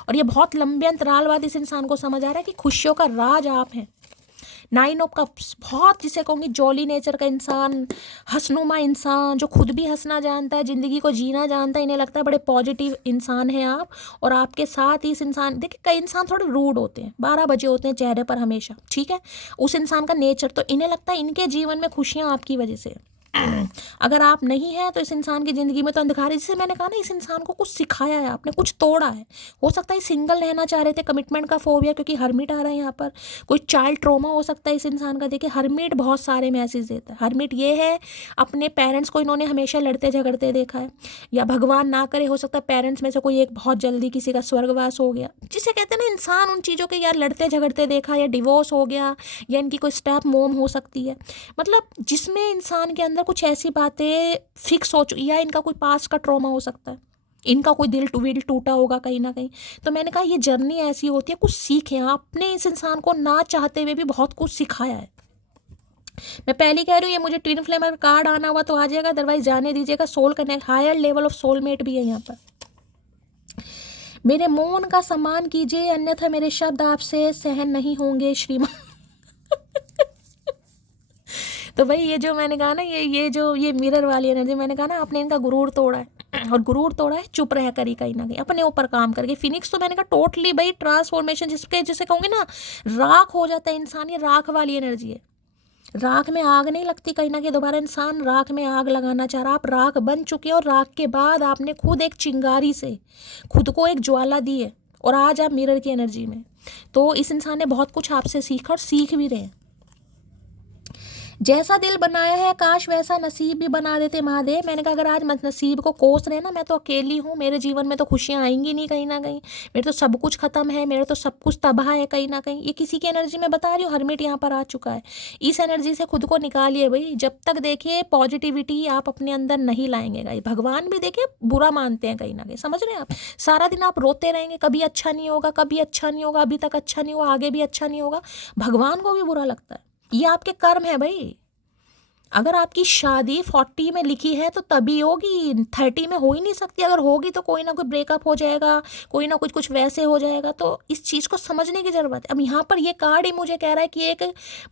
और ये बहुत लंबे अंतराल बाद इस इंसान को समझ आ रहा है कि खुशियों का राज आप हैं। 9 ऑफ कप्स बहुत जिसे कहूँगी जॉली नेचर का इंसान, हंसनुमा इंसान, जो खुद भी हंसना जानता है, ज़िंदगी को जीना जानता है। इन्हें लगता है बड़े पॉजिटिव इंसान हैं आप। और आपके साथ ही इस इंसान, देखिए कई इंसान थोड़े रूड होते हैं, 12 बजे होते हैं चेहरे पर हमेशा, ठीक है, उस इंसान का नेचर। तो इन्हें लगता है इनके जीवन में खुशियाँ आपकी वजह से। अगर आप नहीं हैं तो इस इंसान की ज़िंदगी में तो अंधकार है। जिससे मैंने कहा ना इस इंसान को कुछ सिखाया है आपने, कुछ तोड़ा है। हो सकता है सिंगल रहना चाह रहे थे, कमिटमेंट का फोबिया, क्योंकि हर्मिट आ रहा है यहाँ पर। कोई चाइल्ड ट्रोमा हो सकता है इस इंसान का। देखिए हर्मिट बहुत सारे मैसेज देता है। हर्मिट ये है अपने पेरेंट्स को इन्होंने हमेशा लड़ते झगड़ते देखा है, या भगवान ना करे हो सकता है पेरेंट्स में से कोई एक बहुत जल्दी किसी का स्वर्गवास हो गया, जिसे कहते हैं ना इंसान उन चीज़ों के यार लड़ते झगड़ते देखा, या डिवोर्स हो गया, या इनकी कोई स्टेप मोम हो सकती है। मतलब जिसमें इंसान के अंदर कुछ ऐसी बातें फिक्स हो चुकी, या इनका कोई पास का ट्रॉमा हो सकता है, इनका कोई दिल टूटा होगा कहीं ना कहीं। तो मैंने कहा ये जर्नी ऐसी होती है, कुछ सीखें। आपने इस इंसान को ना चाहते हुए भी बहुत कुछ सिखाया है। मैं पहले कह रही हूँ, ये मुझे ट्विन फ्लेम का कार्ड आना हुआ तो आ जाएगा, अदरवाइज जाने दीजिएगा। Soul connect, higher level of soulmate भी है यहाँ पर। मेरे मौन का सम्मान कीजिए, अन्यथा मेरे शब्द आपसे सहन नहीं होंगे श्रीमान। तो भाई ये जो मैंने कहा ना, ये मिरर वाली एनर्जी, मैंने कहा ना आपने इनका गुरूर तोड़ा है। और गुरूर तोड़ा है चुप रह कर ही कहीं ना कहीं अपने ऊपर काम करके। फिनिक्स तो मैंने कहा टोटली भाई ट्रांसफॉर्मेशन, जिसे कहूँगी ना राख हो जाता है इंसान, ये राख वाली एनर्जी है। राख में आग नहीं लगती कहीं ना कहीं, दोबारा इंसान राख में आग लगाना चाह रहा। आप राख बन चुके हैं, और राख के बाद आपने खुद एक चिंगारी से खुद को एक ज्वाला दी है, और आज आप मिरर की एनर्जी में। तो इस इंसान ने बहुत कुछ आपसे सीखा और सीख भी रहे हैं। जैसा दिल बनाया है काश वैसा नसीब भी बना देते महादेव। मैंने कहा अगर आज मत नसीब को कोस रहे ना, मैं तो अकेली हूँ, मेरे जीवन में तो खुशियाँ आएंगी नहीं कहीं ना कहीं, मेरे तो सब कुछ खत्म है, मेरे तो सब कुछ तबाह है कहीं ना कहीं। ये किसी की एनर्जी में बता रही हूँ, हरमिट यहाँ पर आ चुका है। इस एनर्जी से खुद को निकालिए भाई। जब तक देखिए पॉजिटिविटी आप अपने अंदर नहीं लाएंगे गाइस, भगवान भी देखिए बुरा मानते हैं कहीं ना कहीं, समझ रहे हैं आप। सारा दिन आप रोते रहेंगे, कभी अच्छा नहीं होगा, कभी अच्छा नहीं होगा, अभी तक अच्छा नहीं हुआ, आगे भी अच्छा नहीं होगा, भगवान को भी बुरा लगता है। ये आपके कर्म है भाई। अगर आपकी शादी 40 में लिखी है तो तभी होगी, 30 में हो ही नहीं सकती। अगर होगी तो कोई ना कोई ब्रेकअप हो जाएगा, कोई ना कुछ वैसे हो जाएगा। तो इस चीज़ को समझने की ज़रूरत है। अब यहाँ पर ये कार्ड ही मुझे कह रहा है कि एक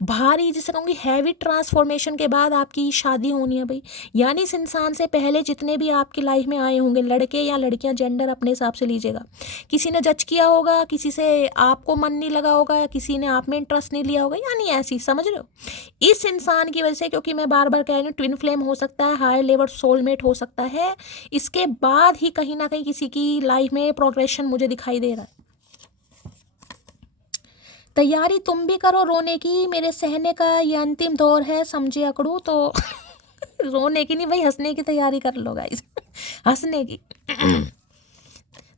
भारी, जिसे कहूँगी हैवी ट्रांसफॉर्मेशन के बाद आपकी शादी होनी है भाई। यानी इस इंसान से पहले जितने भी आपकी लाइफ में आए होंगे, लड़के या लड़कियाँ, जेंडर अपने हिसाब से लीजिएगा, किसी ने जज किया होगा, किसी से आपको मन नहीं लगा होगा, या किसी ने आप में इंटरेस्ट नहीं लिया होगा, यानी ऐसी, समझ रहे हो। इस इंसान की वजह से, क्योंकि मैं बार बार कह रही हूँ ट्विन फ्लेम हो सकता है, हायर लेवल सोलमेट हो सकता है, इसके बाद ही कहीं ना कहीं किसी की लाइफ में प्रोग्रेशन मुझे दिखाई दे रहा है। तैयारी तुम भी करो रोने की, मेरे सहने का ये अंतिम दौर है, समझे अकड़ू। तो रोने की नहीं भाई, हंसने की तैयारी कर लो गाइस, हंसने की।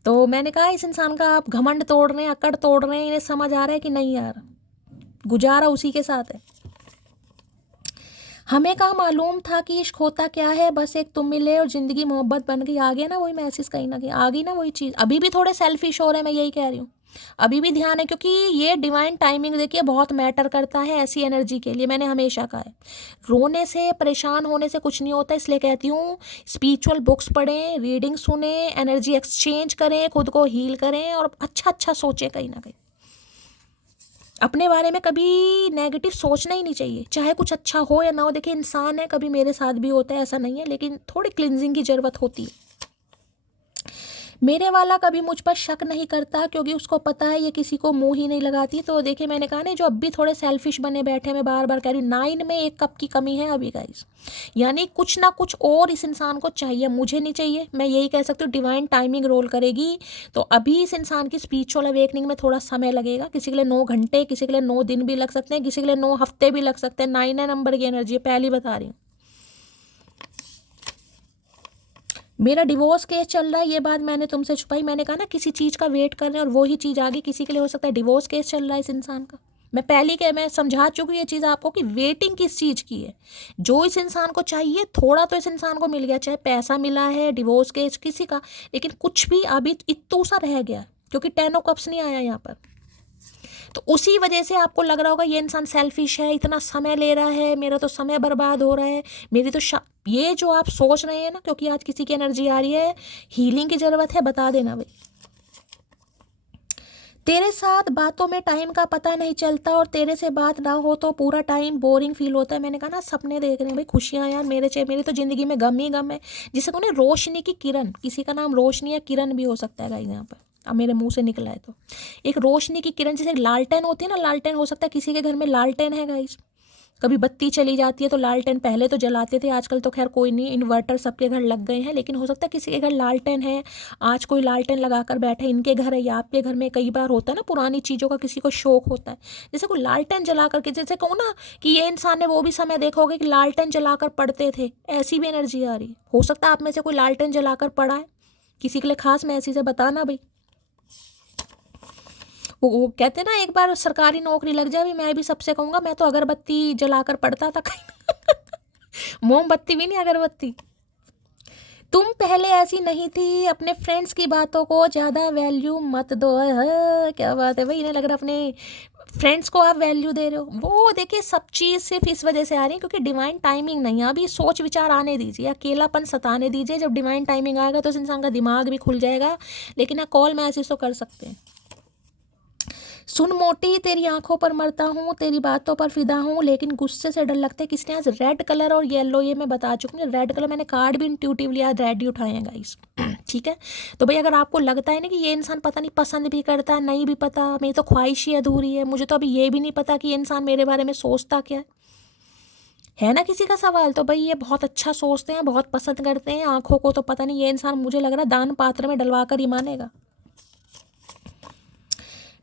तो मैंने कहा इस इंसान का आप घमंड तोड़ रहे हैं, अकड़ तोड़ रहे हैं, इन्हें समझ आ रहा है कि नहीं यार, गुजारा उसी के साथ है। हमें कहाँ मालूम था कि इश्क होता क्या है, बस एक तुम मिले और ज़िंदगी मोहब्बत बन गई। आ गया ना वही मैसेज, कहीं ना कहीं आ गई ना वही चीज़। अभी भी थोड़े सेल्फिश हो रहे हैं, मैं यही कह रही हूँ, अभी भी ध्यान है, क्योंकि ये डिवाइन टाइमिंग देखिए बहुत मैटर करता है ऐसी एनर्जी के लिए। मैंने हमेशा कहा है रोने से, परेशान होने से कुछ नहीं होता, इसलिए कहती हूँ स्पिरिचुअल बुक्स पढ़ें, रीडिंग सुने, एनर्जी एक्सचेंज करें, खुद को हील करें और अच्छा अच्छा सोचें। कहीं ना कहीं अपने बारे में कभी नेगेटिव सोचना ही नहीं चाहिए, चाहे कुछ अच्छा हो या ना हो। देखिए इंसान है, कभी मेरे साथ भी होता है, ऐसा नहीं है, लेकिन थोड़ी क्लिनजिंग की ज़रूरत होती है। मेरे वाला कभी मुझ पर शक नहीं करता, क्योंकि उसको पता है ये किसी को मुंह ही नहीं लगाती। तो देखिए मैंने कहा ना, जो अब भी थोड़े सेल्फिश बने बैठे, मैं बार बार कह रही हूँ 9 में 1 कप की कमी है अभी गाइस। यानी कुछ ना कुछ और इस इंसान को चाहिए, मुझे नहीं चाहिए। मैं यही कह सकती हूँ डिवाइन टाइमिंग रोल करेगी। तो अभी इस इंसान की स्पिरिचुअल अवेकनिंग में थोड़ा समय लगेगा, किसी के लिए 9 घंटे, किसी के लिए 9 दिन भी लग सकते हैं, किसी के लिए 9 हफ्ते भी लग सकते हैं। 9 नंबर की एनर्जी है, पहली बता रही हूँ। मेरा डिवोर्स केस चल रहा है, ये बात मैंने तुमसे छुपाई। मैंने कहा ना किसी चीज़ का वेट कर रहे हैं और वो ही चीज़ आ गई। किसी के लिए हो सकता है डिवोर्स केस चल रहा है इस इंसान का। मैं पहले के मैं समझा चुकी हूँ ये चीज़ आपको कि वेटिंग किस चीज़ की है। जो इस इंसान को चाहिए थोड़ा तो इस इंसान को मिल गया, चाहे पैसा मिला है, डिवोर्स केस किसी का, लेकिन कुछ भी अभी इत्तू सा रह गया, क्योंकि 10 ऑफ कप्स नहीं आया यहाँ पर। तो उसी वजह से आपको लग रहा होगा ये इंसान सेल्फिश है, इतना समय ले रहा है, मेरा तो समय बर्बाद हो रहा है, मेरी तो ये जो आप सोच रहे हैं ना, क्योंकि आज किसी की एनर्जी आ रही है, हीलिंग की ज़रूरत है, बता देना भाई। तेरे साथ बातों में टाइम का पता नहीं चलता, और तेरे से बात ना हो तो पूरा टाइम बोरिंग फील होता है। मैंने कहा ना सपने देख रहे हैं भाई, खुशियाँ यार, मेरी तो ज़िंदगी में गम ही गम है। जिसे कहते हैं रोशनी की किरण, किसी का नाम रोशनी या किरण भी हो सकता है गाइस यहाँ पर, अब मेरे मुंह से निकला है तो। एक रोशनी की किरण, जैसे लालटेन होती है ना, लालटेन हो सकता है किसी के घर में लालटेन है गाइस। कभी बत्ती चली जाती है तो लालटेन पहले तो जलाते थे, आजकल तो खैर कोई नहीं, इन्वर्टर सबके घर लग गए हैं, लेकिन हो सकता है किसी के घर लालटेन है, आज कोई लालटेन लगा कर बैठा है, इनके घर है या आपके घर में। कई बार होता है ना पुरानी चीज़ों का किसी को शौक होता है, जैसे कोई लालटेन जला करके, जैसे कहूँ ना कि ये इंसान ने वो भी समय देखा होगा कि लालटेन जलाकर पढ़ते थे, ऐसी भी एनर्जी आ रही है। हो सकता है आप में से कोई लालटेन जलाकर पढ़ा है, किसी के लिए खास मैसेज से बताना भाई। वो कहते हैं ना एक बार सरकारी नौकरी लग जाए, भी मैं भी सबसे कहूँगा, मैं तो अगरबत्ती जलाकर पढ़ता था मोमबत्ती भी नहीं, अगरबत्ती। तुम पहले ऐसी नहीं थी, अपने फ्रेंड्स की बातों को ज़्यादा वैल्यू मत दो। क्या बात है भाई, इन्हें लग रहा है अपने फ्रेंड्स को आप वैल्यू दे रहे हो। वो देखिए सब चीज़ सिर्फ इस वजह से आ रही है क्योंकि डिवाइन टाइमिंग नहीं है। अभी सोच विचार आने दीजिए, अकेलापन सताने दीजिए, जब डिवाइन टाइमिंग आएगा तो इस इंसान का दिमाग भी खुल जाएगा। लेकिन आप कॉल मैसेज तो कर सकते हैं। सुन मोटी, तेरी आंखों पर मरता हूँ, तेरी बातों पर फिदा हूँ, लेकिन गुस्से से डर लगता है। किसने आज रेड कलर और येलो, ये मैं बता चुकी हूँ, रेड कलर मैंने कार्ड भी इंट्यूटिवली आज रेड ही उठाए हैं गाइस। ठीक है, तो भाई अगर आपको लगता है ना कि ये इंसान पता नहीं पसंद भी करता है, नहीं भी पता, मेरी तो ख्वाहिश ही अधूरी है, मुझे तो अभी ये भी नहीं पता कि ये इंसान मेरे बारे में सोचता क्या है ना किसी का सवाल, तो भाई ये बहुत अच्छा सोचते हैं, बहुत पसंद करते हैं। आंखों को तो पता नहीं ये इंसान, मुझे लग रहा है दान पात्र में डलवा कर ही मानेगा।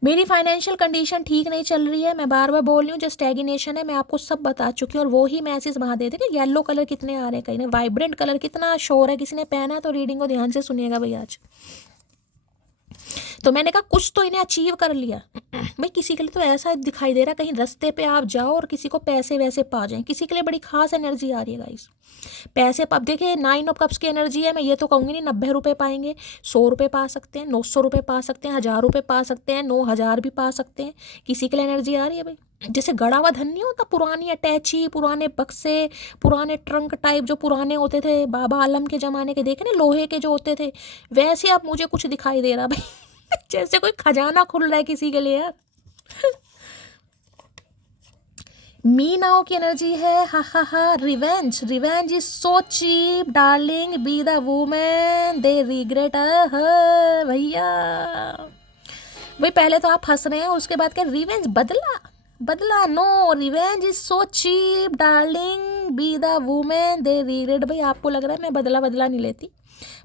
मेरी फाइनेंशियल कंडीशन ठीक नहीं चल रही है, मैं बार बार बोल रही हूँ, जो स्टैग्नेशन है मैं आपको सब बता चुकी हूँ। और वो ही मैसेज वहाँ देते कि येलो कलर कितने आ रहे हैं, कहीं ना वाइब्रेंट कलर कितना शोर है, किसी ने पहना है तो रीडिंग को ध्यान से सुनिएगा भाई आज। तो मैंने कहा कुछ तो इन्हें अचीव कर लिया भाई। किसी के लिए तो ऐसा दिखाई दे रहा कहीं रास्ते पे आप जाओ और किसी को पैसे वैसे पा जाएं, किसी के लिए बड़ी खास एनर्जी आ रही है गाइस। पैसे अब देखिए 9 ऑफ कप्स की एनर्जी है, मैं ये तो कहूँगी नहीं 90 रुपये पाएंगे, 100 रुपये पा सकते हैं, 900 रुपये पा सकते हैं, 1000 रुपये पा सकते हैं, 9000 भी पा सकते हैं। किसी के लिए एनर्जी आ रही है भाई। जैसे गड़ा हुआ धन नहीं होता, पुरानी अटैची, पुराने बक्से, पुराने ट्रंक टाइप जो पुराने होते थे बाबा आलम के ज़माने के, देखे ना लोहे के जो होते थे, वैसे अब मुझे कुछ दिखाई दे रहा भाई जैसे कोई खजाना खुल रहा है किसी के लिए यार। मीनाओ की एनर्जी है, हा हा हा, revenge, revenge is so cheap darling, be the women they regret भैया। भाई पहले तो आप हंस रहे हैं, उसके बाद क्या रिवेंज, बदला, बदला, no, revenge is so cheap darling, be the women they regret. भाई आपको लग रहा है मैं बदला बदला नहीं लेती,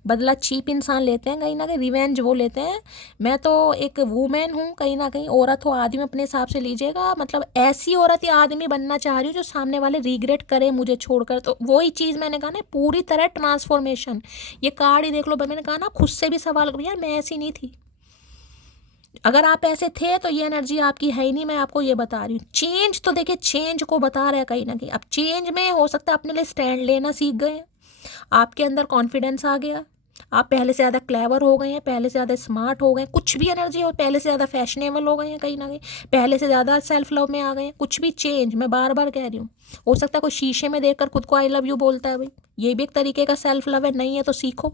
बदला चीप इंसान लेते हैं कहीं ना कहीं, रिवेंज वो लेते हैं। मैं तो एक वुमेन हूँ कहीं ना कहीं, औरत हो आदमी अपने हिसाब से लीजिएगा, मतलब ऐसी औरत या आदमी बनना चाह रही हूँ जो सामने वाले रिग्रेट करे मुझे छोड़कर। तो वही चीज़ मैंने कहा ना, पूरी तरह ट्रांसफॉर्मेशन। ये कार्ड ही देख लो, मैंने कहा ना खुद से भी सवाल करो यार मैं ऐसी नहीं थी, अगर आप ऐसे थे तो ये एनर्जी आपकी है ही नहीं, मैं आपको ये बता रही हूँ। चेंज तो देखिए चेंज को बता रहा है कहीं ना कहीं। अब चेंज में हो सकता है अपने लिए स्टैंड लेना सीख गए हैं, आपके अंदर कॉन्फिडेंस आ गया, आप पहले से ज़्यादा क्लेवर हो गए हैं, पहले से ज़्यादा स्मार्ट हो गए हैं, कुछ भी एनर्जी हो, पहले से ज़्यादा फैशनेबल हो गए हैं कहीं ना कहीं, पहले से ज़्यादा सेल्फ लव में आ गए हैं, कुछ भी चेंज, मैं बार बार कह रही हूँ। हो सकता है कोई शीशे में देखकर खुद को आई लव यू बोलता है भाई, ये भी एक तरीके का सेल्फ लव है, नहीं है तो सीखो।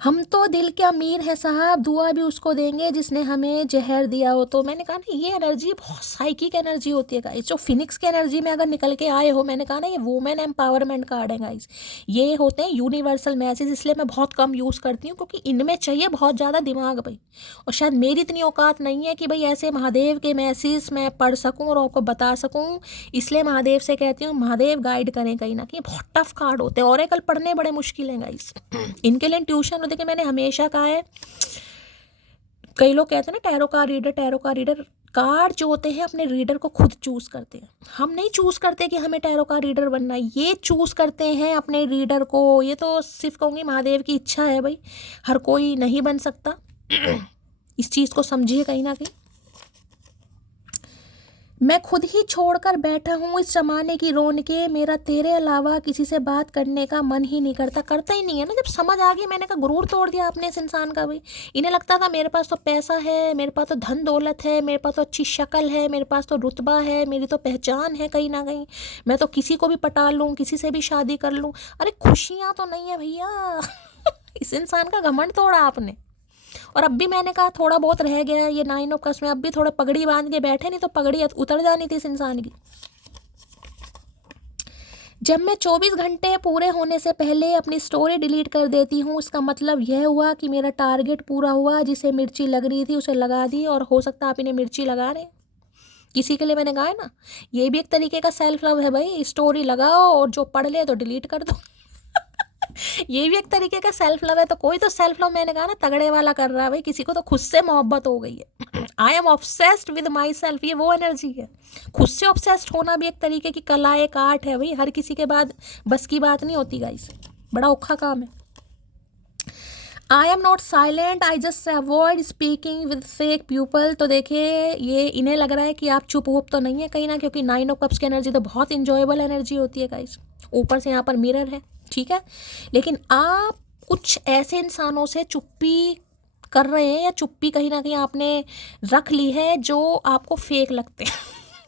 हम तो दिल के अमीर हैं साहब, दुआ भी उसको देंगे जिसने हमें जहर दिया हो। तो मैंने कहा ना ये एनर्जी बहुत साइकिक एनर्जी होती है गाइस, जो फिनिक्स की एनर्जी में अगर निकल के आए हो, मैंने कहा ना ये वुमेन एम्पावरमेंट कार्ड है गाइस, ये होते हैं यूनिवर्सल मैसेज, इसलिए मैं बहुत कम यूज़ करती हूँ क्योंकि इनमें चाहिए बहुत ज़्यादा दिमाग भाई, और शायद मेरी इतनी औकात नहीं है कि भाई ऐसे महादेव के मैसेज मैं पढ़ सकूँ और आपको बता सकूँ। इसलिए महादेव से कहती हूँ महादेव गाइड करें कहीं ना कहीं, बहुत टफ कार्ड होते हैं, ओरेकल पढ़ने बड़े मुश्किल हैं गाइस, इनके लिए ट्यूशन देखिए मैंने हमेशा कहा है। कई लोग कहते हैं ना टैरो का रीडर, टैरो का रीडर, कार्ड जो होते हैं अपने रीडर को खुद चूज करते हैं, हम नहीं चूज करते कि हमें टैरो का रीडर बनना है, ये चूज करते हैं अपने रीडर को। ये तो सिर्फ कहूँगी महादेव की इच्छा है भाई, हर कोई नहीं बन सकता इस चीज़ को समझिए कहीं ना कहीं। मैं खुद ही छोड़कर बैठा हूँ इस जमाने की रौनकें, मेरा तेरे अलावा किसी से बात करने का मन ही नहीं करता, करता ही नहीं है ना। जब समझ आ गई, मैंने कहा गुरूर तोड़ दिया आपने इस इंसान का भाई। इन्हें लगता था मेरे पास तो पैसा है, मेरे पास तो धन दौलत है, मेरे पास तो अच्छी शक्ल है, मेरे पास तो रुतबा है, मेरी तो पहचान है कहीं ना कहीं, मैं तो किसी को भी पटा लूँ, किसी से भी शादी कर लूँ। अरे खुशियाँ तो नहीं है भैया इस इंसान का घमंड तोड़ा आपने। और अब भी मैंने कहा थोड़ा बहुत रह गया है ये 9 ऑफ कप्स में, अब भी थोड़ा पगड़ी बांध के बैठे, नहीं तो पगड़ी उतर जानी थी इस इंसान की। जब मैं 24 घंटे पूरे होने से पहले अपनी स्टोरी डिलीट कर देती हूँ, इसका मतलब यह हुआ कि मेरा टारगेट पूरा हुआ, जिसे मिर्ची लग रही थी उसे लगा दी। और हो सकता है आप इन्हें मिर्ची लगा रहे हैं किसी के लिए, मैंने कहा है ना ये भी एक तरीके का सेल्फ लव है भाई। स्टोरी लगाओ और जो पढ़ ले तो डिलीट कर दो ये भी एक तरीके का सेल्फ लव है। तो कोई तो सेल्फ लव मैंने कहा ना तगड़े वाला कर रहा है भाई, किसी को तो खुद से मोहब्बत हो गई है I am obsessed with my self, ये वो एनर्जी है। खुद से ऑब्सेस्ड होना भी एक तरीके की कला, एक आर्ट है भाई, हर किसी के बाद बस की बात नहीं होती गाइस, बड़ा औखा काम है। I am not silent, I just avoid speaking with fake people. तो देखिए ये इन्हें लग रहा है कि आप चुप वुप तो नहीं है कहीं ना, क्योंकि 9 ऑफ कप्स की एनर्जी तो बहुत इंजॉयबल एनर्जी होती है गाइस। ऊपर से यहाँ पर मिरर है, ठीक है, लेकिन आप कुछ ऐसे इंसानों से चुप्पी कर रहे हैं या चुप्पी कहीं ना कहीं आपने रख ली है जो आपको फेक लगते हैं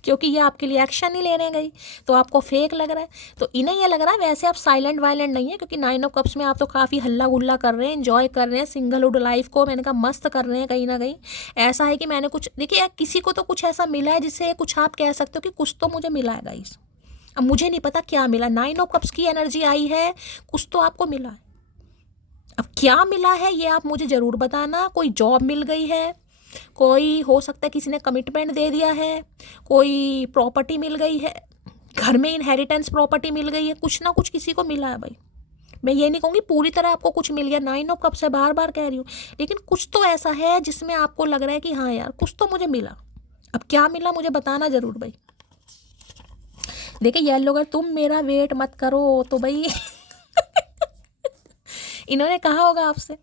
क्योंकि ये आपके लिए एक्शन नहीं ले रहे हैं गई, तो आपको फेक लग रहा है। तो इन्हें ये लग रहा है वैसे आप साइलेंट वायलेंट नहीं है, क्योंकि 9 ऑफ कप्स में आप तो काफ़ी हल्ला गुल्ला कर रहे हैं, एंजॉय कर रहे हैं सिंगलहुड लाइफ को, मैंने कहा मस्त कर रहे हैं कहीं ना कहीं। ऐसा है कि मैंने कुछ देखिए किसी को तो कुछ ऐसा मिला है जिससे कुछ आप कह सकते हो कि कुछ तो मुझे मिला है गाइस। अब मुझे नहीं पता क्या मिला, 9 ऑफ कप्स की एनर्जी आई है, कुछ तो आपको मिला है। अब क्या मिला है ये आप मुझे ज़रूर बताना। कोई जॉब मिल गई है, कोई हो सकता है किसी ने कमिटमेंट दे दिया है, कोई प्रॉपर्टी मिल गई है, घर में इनहेरिटेंस प्रॉपर्टी मिल गई है, कुछ ना कुछ किसी को मिला है भाई। मैं ये नहीं कहूँगी पूरी तरह आपको कुछ मिल गया, 9 ऑफ कप्स से बार बार कह रही हूँ, लेकिन कुछ तो ऐसा है जिसमें आपको लग रहा है कि हाँ यार कुछ तो मुझे मिला। अब क्या मिला मुझे बताना ज़रूर भाई। देखिए येलो, अगर तुम मेरा वेट मत करो तो भाई इन्होंने कहा होगा आपसे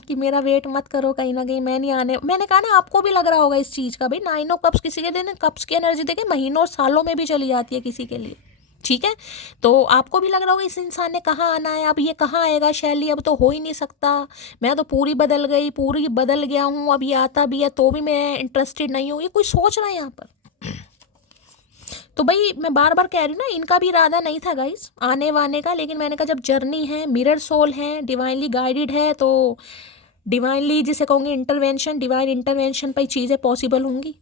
कि मेरा वेट मत करो, कहीं ना कहीं मैं नहीं आने। मैंने कहा ना आपको भी लग रहा होगा इस चीज़ का भाई। 9 ऑफ कप्स किसी के दिन कप्स की एनर्जी देखे महीनों और सालों में भी चली जाती है किसी के लिए, ठीक है। तो आपको भी लग रहा होगा इस इंसान ने कहाँ आना है, अब ये कहाँ आएगा शैली, अब तो हो ही नहीं सकता, मैं तो पूरी बदल गई, पूरी बदल गया हूँ, अब ये आता भी है तो भी मैं इंटरेस्टेड नहीं हूँ, ये कोई सोच रहा है यहाँ पर। तो भाई मैं बार बार कह रही हूँ ना, इनका भी इरादा नहीं था गाइस आने वाने का, लेकिन मैंने कहा जब जर्नी है, मिरर सोल है, डिवाइनली गाइडेड है, तो डिवाइनली जिसे कहूँगी इंटरवेंशन, डिवाइन इंटरवेंशन पर चीज़ें पॉसिबल होंगी।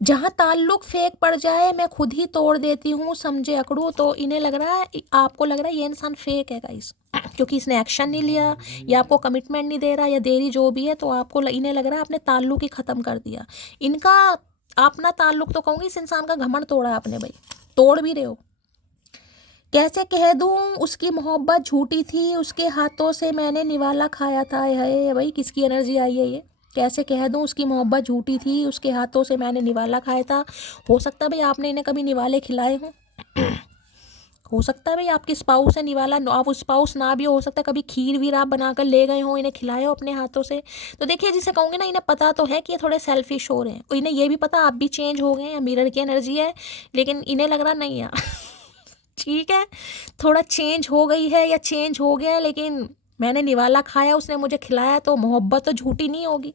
जहाँ ताल्लुक फेक पड़ जाए मैं खुद ही तोड़ देती हूँ, समझे अकड़ू। तो इन्हें लग रहा है, आपको लग रहा है ये इंसान फेक है गाइस, क्योंकि इसने एक्शन नहीं लिया या आपको कमिटमेंट नहीं दे रहा या देरी जो भी है, तो आपको इन्हें लग रहा है आपने ताल्लुक ही ख़त्म कर दिया। इनका अपना ताल्लुक तो कहूँगी, इस इंसान का घमंड तोड़ा है आपने भाई, तोड़ भी रहे हो। कैसे कह दूँ उसकी मोहब्बत झूठी थी, उसके हाथों से मैंने निवाला खाया था। है भाई किसकी एनर्जी आई है ये? कैसे कह दूँ उसकी मोहब्बत झूठी थी, उसके हाथों से मैंने निवाला खाया था। हो सकता है भाई आपने इन्हें कभी निवाले खिलाए हों, हो सकता है भाई आपकी स्पाउस है निवाला, आप स्पाउस ना भी हो सकता है कभी खीर वीर आप बनाकर ले गए हो, इन्हें खिलाए हो अपने हाथों से। तो देखिए जिसे कहूँगे ना, इन्हें पता तो है कि ये थोड़े सेल्फिश हो रहे हैं, और इन्हें ये भी पता आप भी चेंज हो गए हैं, मिरर की एनर्जी है, लेकिन इन्हें लग रहा नहीं यार ठीक है थोड़ा चेंज हो गई है या चेंज हो गया है, लेकिन मैंने निवाला खाया, उसने मुझे खिलाया, तो मोहब्बत तो झूठी नहीं होगी।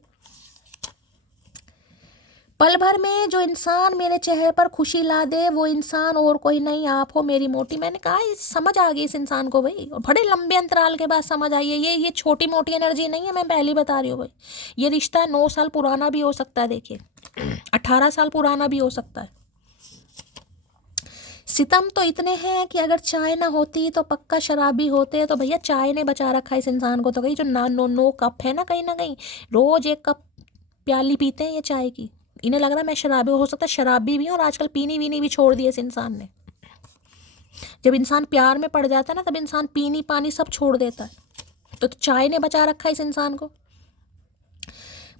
पल भर में जो इंसान मेरे चेहरे पर खुशी ला दे वो इंसान और कोई नहीं, आप हो मेरी मोटी। मैंने कहा समझ आ गई इस इंसान को भाई, और बड़े लंबे अंतराल के बाद समझ आई है। ये छोटी मोटी एनर्जी नहीं है, मैं पहले बता रही हूँ भाई। ये रिश्ता 9 साल पुराना भी हो सकता है, देखिए 18 साल पुराना भी हो सकता है। सितम तो इतने हैं कि अगर चाय ना होती तो पक्का शराबी होते। तो भैया चाय ने बचा रखा है इस इंसान को। तो कहीं जो नो कप है ना कहीं रोज एक कप प्याली पीते हैं ये चाय की, इन्हें लग रहा है मैं शराबी, हो सकता है शराबी भी हूँ, और आजकल पीनी वीनी भी छोड़ दी इस इंसान ने। जब इंसान प्यार में पड़ जाता है ना, तब इंसान पीनी पानी सब छोड़ देता है। तो चाय ने बचा रखा है इस इंसान को।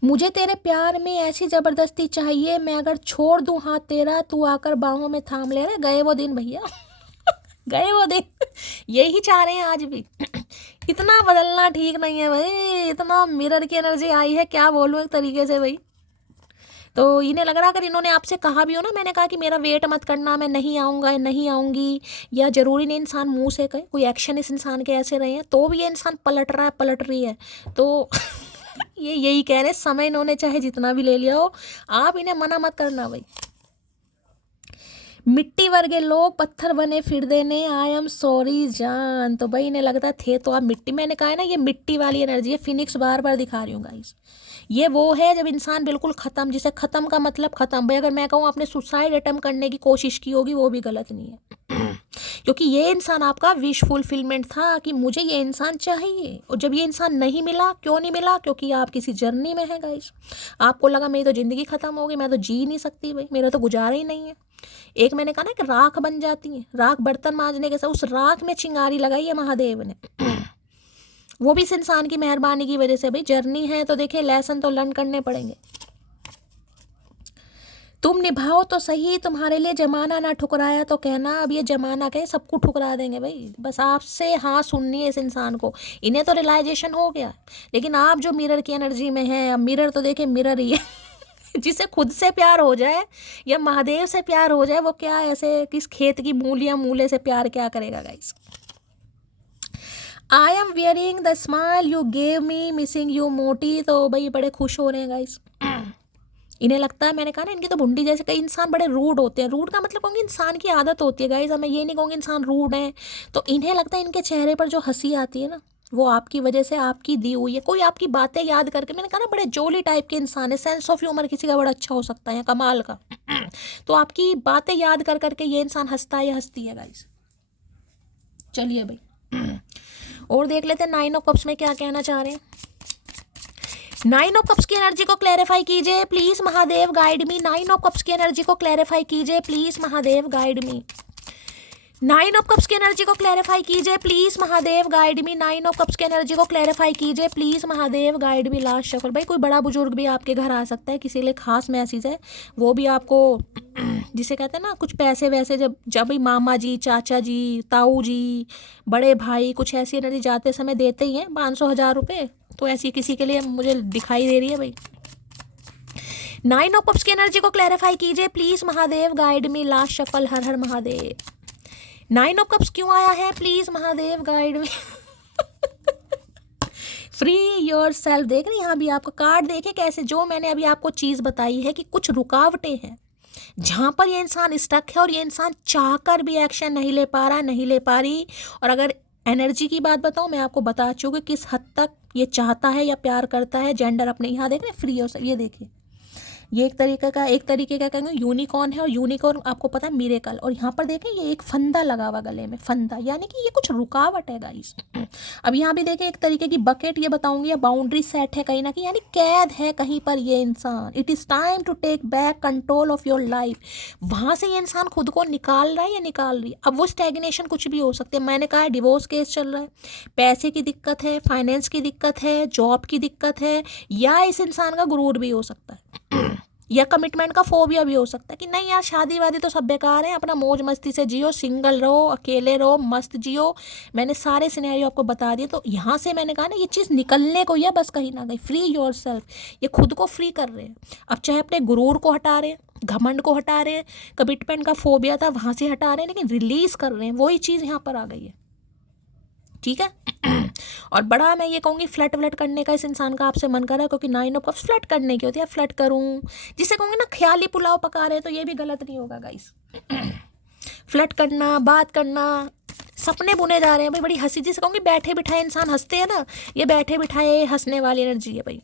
मुझे तेरे प्यार में ऐसी ज़बरदस्ती चाहिए, मैं अगर छोड़ दूँ हाथ तेरा तू आकर बाहों में थाम ले रहे। गए वो दिन भैया गए वो दिन यही चाह रहे हैं आज भी इतना बदलना ठीक नहीं है भाई, इतना मिरर की एनर्जी आई है, क्या बोलूँ एक तरीके से भाई। तो इन्हें लग रहा अगर इन्होंने आपसे कहा भी हो ना, मैंने कहा कि मेरा वेट मत करना, मैं नहीं आऊँगा या नहीं आऊँगी, या ज़रूरी नहीं इंसान मुंह से कहे, कोई एक्शन इस इंसान के ऐसे रहे हैं, तो भी ये इंसान पलट रहा है, पलट रही है। तो ये यही कह रहे, समय इन्होंने चाहे जितना भी ले लिया हो, आप इन्हें मना मत करना भाई। मिट्टी वर्गे लोग पत्थर बने फिर देने, आई एम सॉरी जान। तो भाई इन्हें लगता थे तो आप मिट्टी, मैंने कहा है ना ये मिट्टी वाली एनर्जी है, फिनिक्स बार बार दिखा रही हूँ गाइस। ये वो है जब इंसान बिल्कुल ख़त्म, जिसे ख़त्म का मतलब ख़त्म। भाई अगर मैं कहूँ आपने सुसाइड अटेम्प्ट करने की कोशिश की होगी, वो भी गलत नहीं है क्योंकि ये इंसान आपका विश फुलफिलमेंट था कि मुझे ये इंसान चाहिए, और जब ये इंसान नहीं मिला, क्यों नहीं मिला? क्योंकि आप किसी जर्नी में हैं गाइस। आपको लगा मेरी तो ज़िंदगी ख़त्म हो गई, मैं तो जी नहीं सकती भाई, मेरा तो गुजारा ही नहीं है। एक मैंने कहा ना कि राख बन जाती है, राख बर्तन मांजने के साथ उस राख में चिंगारी लगाई है महादेव ने वो भी इस इंसान की मेहरबानी की वजह से। भाई जर्नी है तो देखिए लेसन तो लर्न करने पड़ेंगे। तुम निभाओ तो सही, तुम्हारे लिए जमाना ना ठुकराया तो कहना। अब ये जमाना कहे सबको ठुकरा देंगे भाई, बस आपसे हाँ सुननी है इस इंसान को। इन्हें तो रियलाइजेशन हो गया, लेकिन आप जो मिरर की एनर्जी में है, अब मिरर तो देखे मिरर ही है जिसे खुद से प्यार हो जाए या महादेव से प्यार हो जाए, वो क्या ऐसे किस खेत की मूलियाँ मूले से प्यार क्या करेगा guys. I am wearing the smile you gave me, missing you मोटी। तो भाई बड़े खुश हो रहे हैं गाइस। इन्हें लगता है, मैंने कहा ना इनकी तो भुंडी जैसे, कई इंसान बड़े रूड होते हैं। रूड का मतलब कहूँगी इंसान की आदत होती है गाइस, मैं ये नहीं कहूँगी इंसान रूड है। तो इन्हें लगता है इनके चेहरे पर जो हंसी आती है ना, वो आपकी वजह से आपकी दी हुई है। कोई आपकी बातें याद करके, मैंने कहा ना बड़े जोली टाइप के इंसान है, सेंस ऑफ ह्यूमर किसी का बड़ा अच्छा हो सकता है या कमाल का तो आपकी बातें याद कर करके ये इंसान हंसता है या हंसती है गाइस। चलिए भाई और देख लेते हैं 9 ऑफ कप्स में क्या कहना चाह रहे हैं। 9 ऑफ कप्स की एनर्जी को क्लैरिफाई कीजिए please Mahadev guide me. 9 of cups की एनर्जी को क्लैरिफाई कीजिए please Mahadev guide me. Nine of cups की एनर्जी को क्लैरिफाई कीजिए please Mahadev, guide me. Nine of cups की एनर्जी को क्लैरिफाई कीजिए please Mahadev, guide me. Last shuffle. भाई कोई बड़ा बुजुर्ग भी आपके घर आ सकता है, किसी के लिए खास मैसेज है, वो भी आपको जिसे कहते हैं ना कुछ पैसे वैसे, जब जब भी मामा जी, चाचा जी, ताऊ जी, बड़े भाई कुछ ऐसी एनर्जी जाते समय देते ही हैं 500-1000 रुपये, तो ऐसी किसी के लिए मुझे दिखाई दे रही है भाई। नाइन ऑफ कप्स की एनर्जी को क्लैरिफाई कीजिए please Mahadev, guide me. Last shuffle. Her her Mahadev. Nine of cups क्यों आया है please Mahadev, guide me. Free your self. देख रहे हैं यहाँ भी आपका कार्ड, देखे कैसे, जो मैंने अभी आपको चीज़ बताई है कि कुछ रुकावटें हैं जहाँ पर ये इंसान स्टक है और ये इंसान चाहकर भी एक्शन नहीं ले पा रहा, नहीं ले पा रही। और अगर एनर्जी की बात बताऊँ, मैं आपको बता चुकी किस हद तक ये चाहता है या प्यार करता है। जेंडर अपने यहाँ देख रहे हैं, फ्री योर सेल्फ। ये देखिए, ये एक तरीके का कहेंगे यूनिकॉर्न है, और यूनिकॉर्न आपको पता है मिरेकल। और यहाँ पर देखें ये एक फंदा लगा हुआ गले में, फंदा, यानी कि ये कुछ रुकावट है गाइस। अब यहाँ भी देखें एक तरीके की बकेट, ये बताऊंगी, या बाउंड्री सेट है कहीं ना कहीं, यानी कैद है कहीं पर ये इंसान। It is time to take back control of your life. वहाँ से ये इंसान खुद को निकाल रहा है या निकाल रही है। अब वो स्टैग्नेशन कुछ भी हो सकते हैं। मैंने कहा डिवोर्स केस चल रहा है, पैसे की दिक्कत है, फाइनेंस की दिक्कत है, जॉब की दिक्कत है, या इस इंसान का गुरूर भी हो सकता है, या कमिटमेंट का फोबिया भी हो सकता है कि नहीं यार शादी वादी तो सब बेकार है, अपना मौज मस्ती से जियो, सिंगल रहो, अकेले रहो, मस्त जियो। मैंने सारे सिनेरियो आपको बता दिए। तो यहाँ से मैंने कहा ना ये चीज़ निकलने को ही है बस, कहीं ना कहीं फ्री योर सेल्फ। ये खुद को फ्री कर रहे हैं। अब चाहे अपने गुरूर को हटा रहे हैं, घमंड को हटा रहे हैं, कमिटमेंट का फोबिया था वहाँ से हटा रहे हैं, लेकिन रिलीज कर रहे हैं। वही चीज़ यहाँ पर आ गई है, ठीक है। और बड़ा मैं ये कहूँगी फ्लट व्लट करने का इस इंसान का आपसे मन कर रहा है, क्योंकि नाइन ऑफ कप्स फ्लट करने की होती है। फ्लट करूँ, जिसे कहूँगी ना ख्याली पुलाव पका रहे, तो ये भी गलत नहीं होगा गाइस। फ्लट करना, बात करना, सपने बुने जा रहे हैं भाई। बड़ी हंसी, जिसे कहूँगी बैठे बिठाए इंसान हंसते हैं ना, ये बैठे बिठाए हंसने वाली एनर्जी है भाई।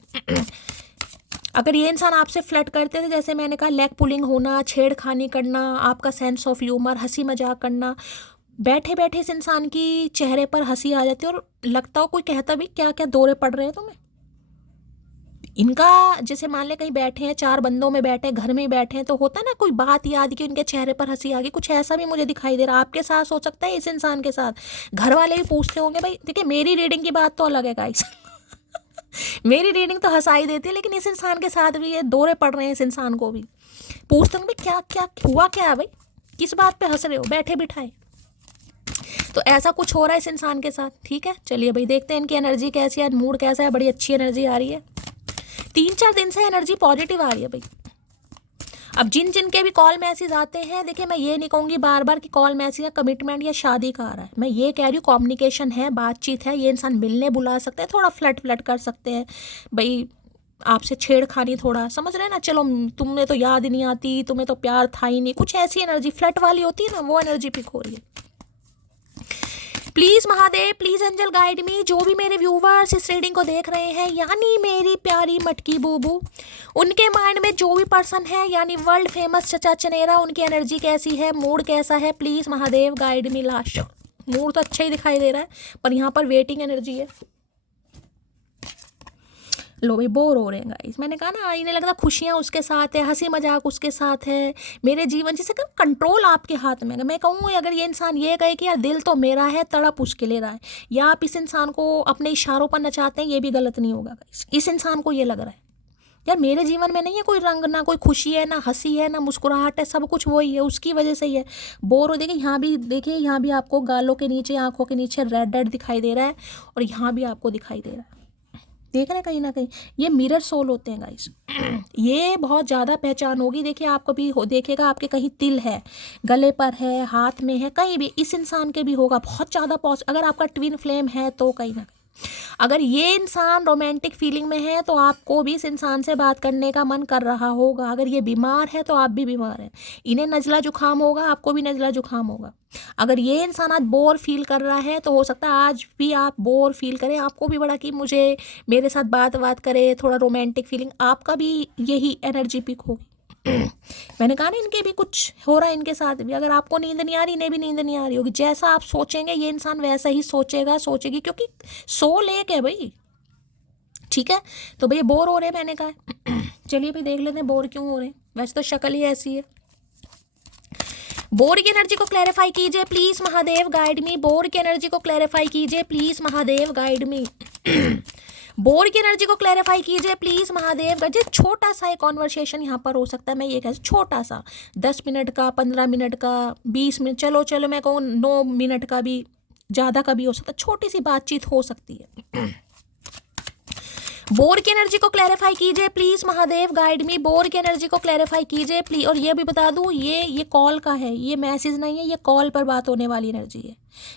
अगर ये इंसान आपसे फ्लर्ट करते थे, जैसे मैंने कहा लेग पुलिंग होना, छेड़खानी करना, आपका सेंस ऑफ ह्यूमर, हंसी मजाक करना, बैठे बैठे इस इंसान की चेहरे पर हंसी आ जाती है और लगता हो कोई कहता भी क्या क्या दौरे पड़ रहे हैं तुम्हें। इनका जैसे मान ले कहीं बैठे हैं, 4 बंदों में बैठे हैं, घर में ही बैठे हैं, तो होता है ना कोई बात याद की उनके चेहरे पर हंसी आ गई। कुछ ऐसा भी मुझे दिखाई दे रहा आपके साथ, हो सकता है इस इंसान के साथ। घर वाले भी पूछते होंगे भाई, देखिए मेरी रीडिंग की बात तो अलग है गाइस। मेरी रीडिंग तो हंसाई देती है, लेकिन इस इंसान के साथ भी ये दौरे पड़ रहे हैं। इस इंसान को भी पूछते होंगे क्या क्या हुआ, क्या है भाई, किस बात पे हंस रहे हो बैठे बिठाए। तो ऐसा कुछ हो रहा है इस इंसान के साथ, ठीक है। चलिए भाई देखते हैं इनकी एनर्जी कैसी है, मूड कैसा है। बड़ी अच्छी एनर्जी आ रही है, 3-4 दिन से एनर्जी पॉजिटिव आ रही है भाई। अब जिन जिन के भी कॉल मैसेज आते हैं, देखिए मैं ये नहीं कहूँगी बार बार कि कॉल मैसेज या कमिटमेंट या शादी का आ रहा है। मैं ये कह रही हूँ कम्युनिकेशन है, बातचीत है। ये इंसान मिलने बुला सकते हैं, थोड़ा फ्लट फ्लट कर सकते हैं भाई, आपसे छेड़खानी थोड़ा, समझ रहे हैं ना। चलो तुमने तो याद ही नहीं आती, तुम्हें तो प्यार था ही नहीं, कुछ ऐसी एनर्जी फ्लट वाली होती है ना, वो एनर्जी पिक हो रही है। Please Mahadev, please angel guide me. जो भी मेरे व्यूवर्स इस रीडिंग को देख रहे हैं, यानी मेरी प्यारी मटकी बूबू, उनके माइंड में जो भी पर्सन है, यानी वर्ल्ड फेमस चचा चनेरा, उनकी एनर्जी कैसी है, मूड कैसा है, please Mahadev guide me. Last mood तो अच्छा ही दिखाई दे रहा है, पर यहाँ पर वेटिंग एनर्जी है। लो भाई बोर हो रहे हैं गाइस। मैंने कहा ना, इन्हें लगता खुशियाँ उसके साथ है, हंसी मजाक उसके साथ है, मेरे जीवन जिसे कंट्रोल आपके हाथ में है। मैं कहूँ अगर ये इंसान ये कहे कि यार दिल तो मेरा है, तड़प उसके ले रहा है, या आप इस इंसान को अपने इशारों पर नचाते हैं, ये भी गलत नहीं होगा गाइस। इस इंसान को ये लग रहा है यार मेरे जीवन में नहीं है कोई रंग, ना कोई खुशी है, ना हंसी है, ना मुस्कुराहट है, सब कुछ वही है, उसकी वजह से ही है। बोर हो। देखिए यहाँ भी आपको गालों के नीचे, आंखों के नीचे रेड रेड दिखाई दे रहा है, और यहाँ भी आपको दिखाई दे रहा है। देख रहे हैं कहीं ना कहीं ये मिरर सोल होते हैं गाइस। ये बहुत ज़्यादा पहचान होगी। देखिए आप कभी देखेगा आपके कहीं तिल है, गले पर है, हाथ में है, कहीं भी इस इंसान के भी होगा बहुत ज़्यादा अगर आपका ट्विन फ्लेम है तो कहीं ना कहीं। अगर ये इंसान रोमांटिक फीलिंग में है तो आपको भी इस इंसान से बात करने का मन कर रहा होगा। अगर ये बीमार है तो आप भी बीमार हैं, इन्हें नज़ला जुकाम होगा, आपको भी नज़ला जुकाम होगा। अगर ये इंसान आज बोर फील कर रहा है तो हो सकता है आज भी आप बोर फील करें, आपको भी बड़ा कि मुझे मेरे साथ बात करे, थोड़ा रोमांटिक फीलिंग, आपका भी यही एनर्जी पिक होगी। मैंने कहा ना इनके भी कुछ हो रहा है, इनके साथ भी। अगर आपको नींद नहीं आ रही, इन्हें भी नींद नहीं आ रही होगी। जैसा आप सोचेंगे ये इंसान वैसा ही सोचेगी, क्योंकि सोल एक है भाई, ठीक है। तो भैया बोर हो रहे हैं, मैंने कहा चलिए भाई देख लेते हैं बोर क्यों हो रहे हैं। वैसे तो शक्ल ही ऐसी है। बोर की एनर्जी को क्लैरिफाई कीजिए please Mahadev guide me. Bore की एनर्जी को क्लैरिफाई कीजिए please Mahadev guide me. Bore की एनर्जी को क्लैरिफाई कीजिए प्लीज महादेव गाइड। छोटा सा एक कॉन्वर्सेशन यहाँ पर हो सकता है, मैं ये कह छोटा सा 10 मिनट का, 15 मिनट का, 20 मिनट, चलो मैं कहूँ 9 मिनट का भी, ज़्यादा का भी हो सकता है, छोटी सी बातचीत हो सकती है। बोर की एनर्जी को क्लैरिफाई कीजिए please Mahadev guide me. Bore की एनर्जी को क्लैरिफाई कीजिए प्लीज। और ये भी बता दूं, ये कॉल का है, ये मैसेज नहीं है, ये कॉल पर बात होने वाली एनर्जी है।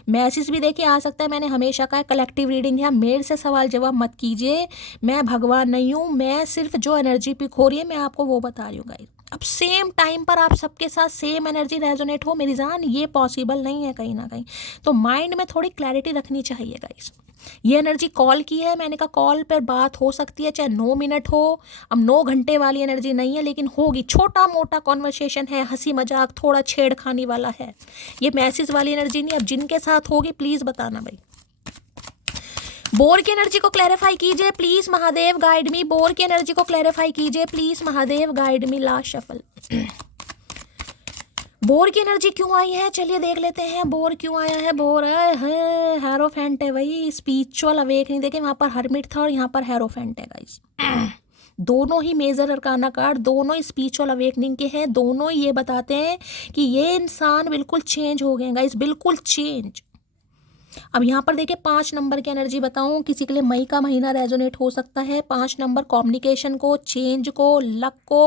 मैसेज भी देखिए आ सकता है, मैंने हमेशा कहा कलेक्टिव रीडिंग है, मेरे से सवाल जवाब मत कीजिए, मैं भगवान नहीं हूँ, मैं सिर्फ जो एनर्जी पिक हो रही है मैं आपको वो बता रही हूँ गाइस। अब सेम टाइम पर आप सबके साथ सेम एनर्जी रेजोनेट हो मेरी जान, ये पॉसिबल नहीं है कहीं ना कहीं, तो माइंड में थोड़ी क्लैरिटी रखनी चाहिए गाइस। ये एनर्जी कॉल की है, मैंने कहा कॉल पर बात हो सकती है, चाहे 9 मिनट हो, अब 9 घंटे वाली एनर्जी नहीं है, लेकिन होगी, छोटा मोटा कॉन्वर्सेशन है, हंसी मजाक, थोड़ा छेड़खानी वाला है, ये मैसेज वाली एनर्जी नहीं। अब जिनके साथ होगी प्लीज बताना भाई। बोर की एनर्जी को क्लैरिफाई कीजिए please Mahadev guide me. Bore की एनर्जी को क्लैरिफाई कीजिए please Mahadev guide me. Last shuffle. Bore की एनर्जी क्यों आई है, चलिए देख लेते हैं बोर क्यों आया है। बोर है हेरोफेंट है भाई, स्पिरिचुअल अवेकनिंग। देखिए वहां पर हर्मिट था और यहाँ पर हेरोफेंट है गाइस। दोनों ही मेजर अरकाना कार्ड, दोनों ही स्पिरिचुअल अवेकनिंग के हैं, दोनों ही ये बताते हैं कि ये इंसान बिल्कुल चेंज हो गए गाइस, बिल्कुल चेंज। अब यहाँ पर देखिए 5 नंबर की एनर्जी बताऊं, किसी के लिए मई का महीना रेजोनेट हो सकता है। 5 नंबर कम्युनिकेशन को, चेंज को, लक को,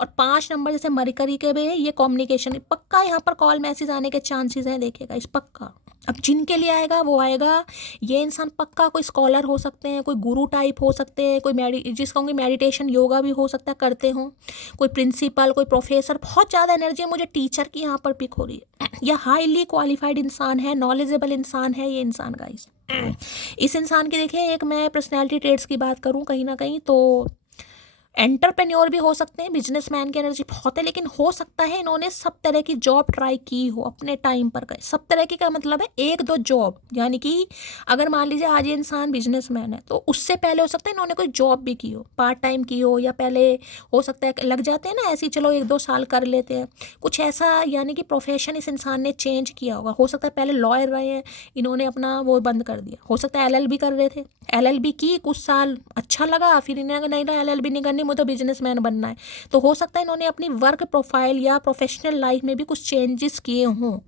और 5 नंबर जैसे मरकरी के भी है, ये कम्युनिकेशन पक्का यहाँ पर कॉल मैसेज आने के चांसेस हैं, देखिएगा इस पक्का। अब जिनके लिए आएगा वो आएगा। ये इंसान पक्का कोई स्कॉलर हो सकते हैं, कोई गुरु टाइप हो सकते हैं, कोई जिसका मेडिटेशन योगा भी हो सकता है करते हों, कोई प्रिंसिपल, कोई प्रोफेसर। बहुत ज़्यादा एनर्जी है मुझे टीचर की यहाँ पर पिक हो रही है। यह हाईली क्वालिफाइड इंसान है, नॉलेजेबल इंसान है ये इंसान गाइस। इस इंसान की देखिए, एक मैं पर्सनैलिटी ट्रेट्स की बात करूँ कहीं ना कहीं तो एंटरप्रेन्योर भी हो सकते हैं, बिजनेसमैन की एनर्जी बहुत है, लेकिन हो सकता है इन्होंने सब तरह की जॉब ट्राई की हो अपने टाइम पर। गए सब तरह की का मतलब है 1-2 जॉब, यानी कि अगर मान लीजिए आज ये इंसान बिजनेसमैन है तो उससे पहले हो सकता है इन्होंने कोई जॉब भी की हो, पार्ट टाइम की हो, या पहले हो सकता है लग जाते हैं ना ऐसे ही, चलो 1-2 साल कर लेते हैं कुछ ऐसा, यानी कि प्रोफेशन इस इंसान ने चेंज किया होगा। हो सकता है पहले लॉयर रहे हैं, इन्होंने अपना वो बंद कर दिया। हो सकता है LLB कर रहे थे, LLB की कुछ साल अच्छा लगा, फिर इन्हें नहीं रहा LLB नहीं करनी, मुझे तो बिजनेसमैन बनना है। तो हो सकता है इन्होंने अपनी वर्क प्रोफाइल या प्रोफेशनल लाइफ में भी कुछ चेंजेस किए हों।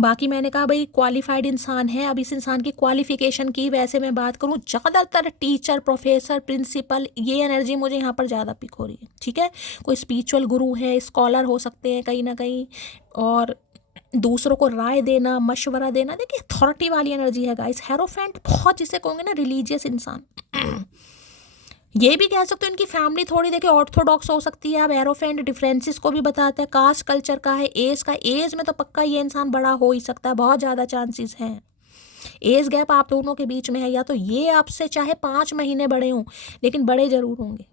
बाकी मैंने कहा भाई क्वालिफाइड इंसान है। अब इस इंसान की क्वालिफिकेशन की वैसे मैं बात करूं, ज़्यादातर टीचर, प्रोफेसर, प्रिंसिपल, ये एनर्जी मुझे यहाँ पर ज़्यादा पिक हो रही है। ठीक है, कोई स्पिरिचुअल गुरु है, स्कॉलर हो सकते हैं कहीं ना कहीं, और दूसरों को राय देना, मशवरा देना। देखिए अथॉरिटी वाली एनर्जी है गाइस। हेरोफेंट बहुत जिसे कहोगे ना रिलीजियस इंसान, ये भी कह सकते हो इनकी फैमिली थोड़ी देखिए ऑर्थोडॉक्स हो सकती है। अब एरोफेंट डिफरेंसेस को भी बताते हैं, कास्ट कल्चर का है, एज का, एज में तो पक्का ये इंसान बड़ा हो ही सकता है, बहुत ज़्यादा चांसेस हैं। एज गैप आप दोनों के बीच में है, या तो ये आपसे चाहे 5 महीने बड़े हों लेकिन बड़े जरूर होंगे।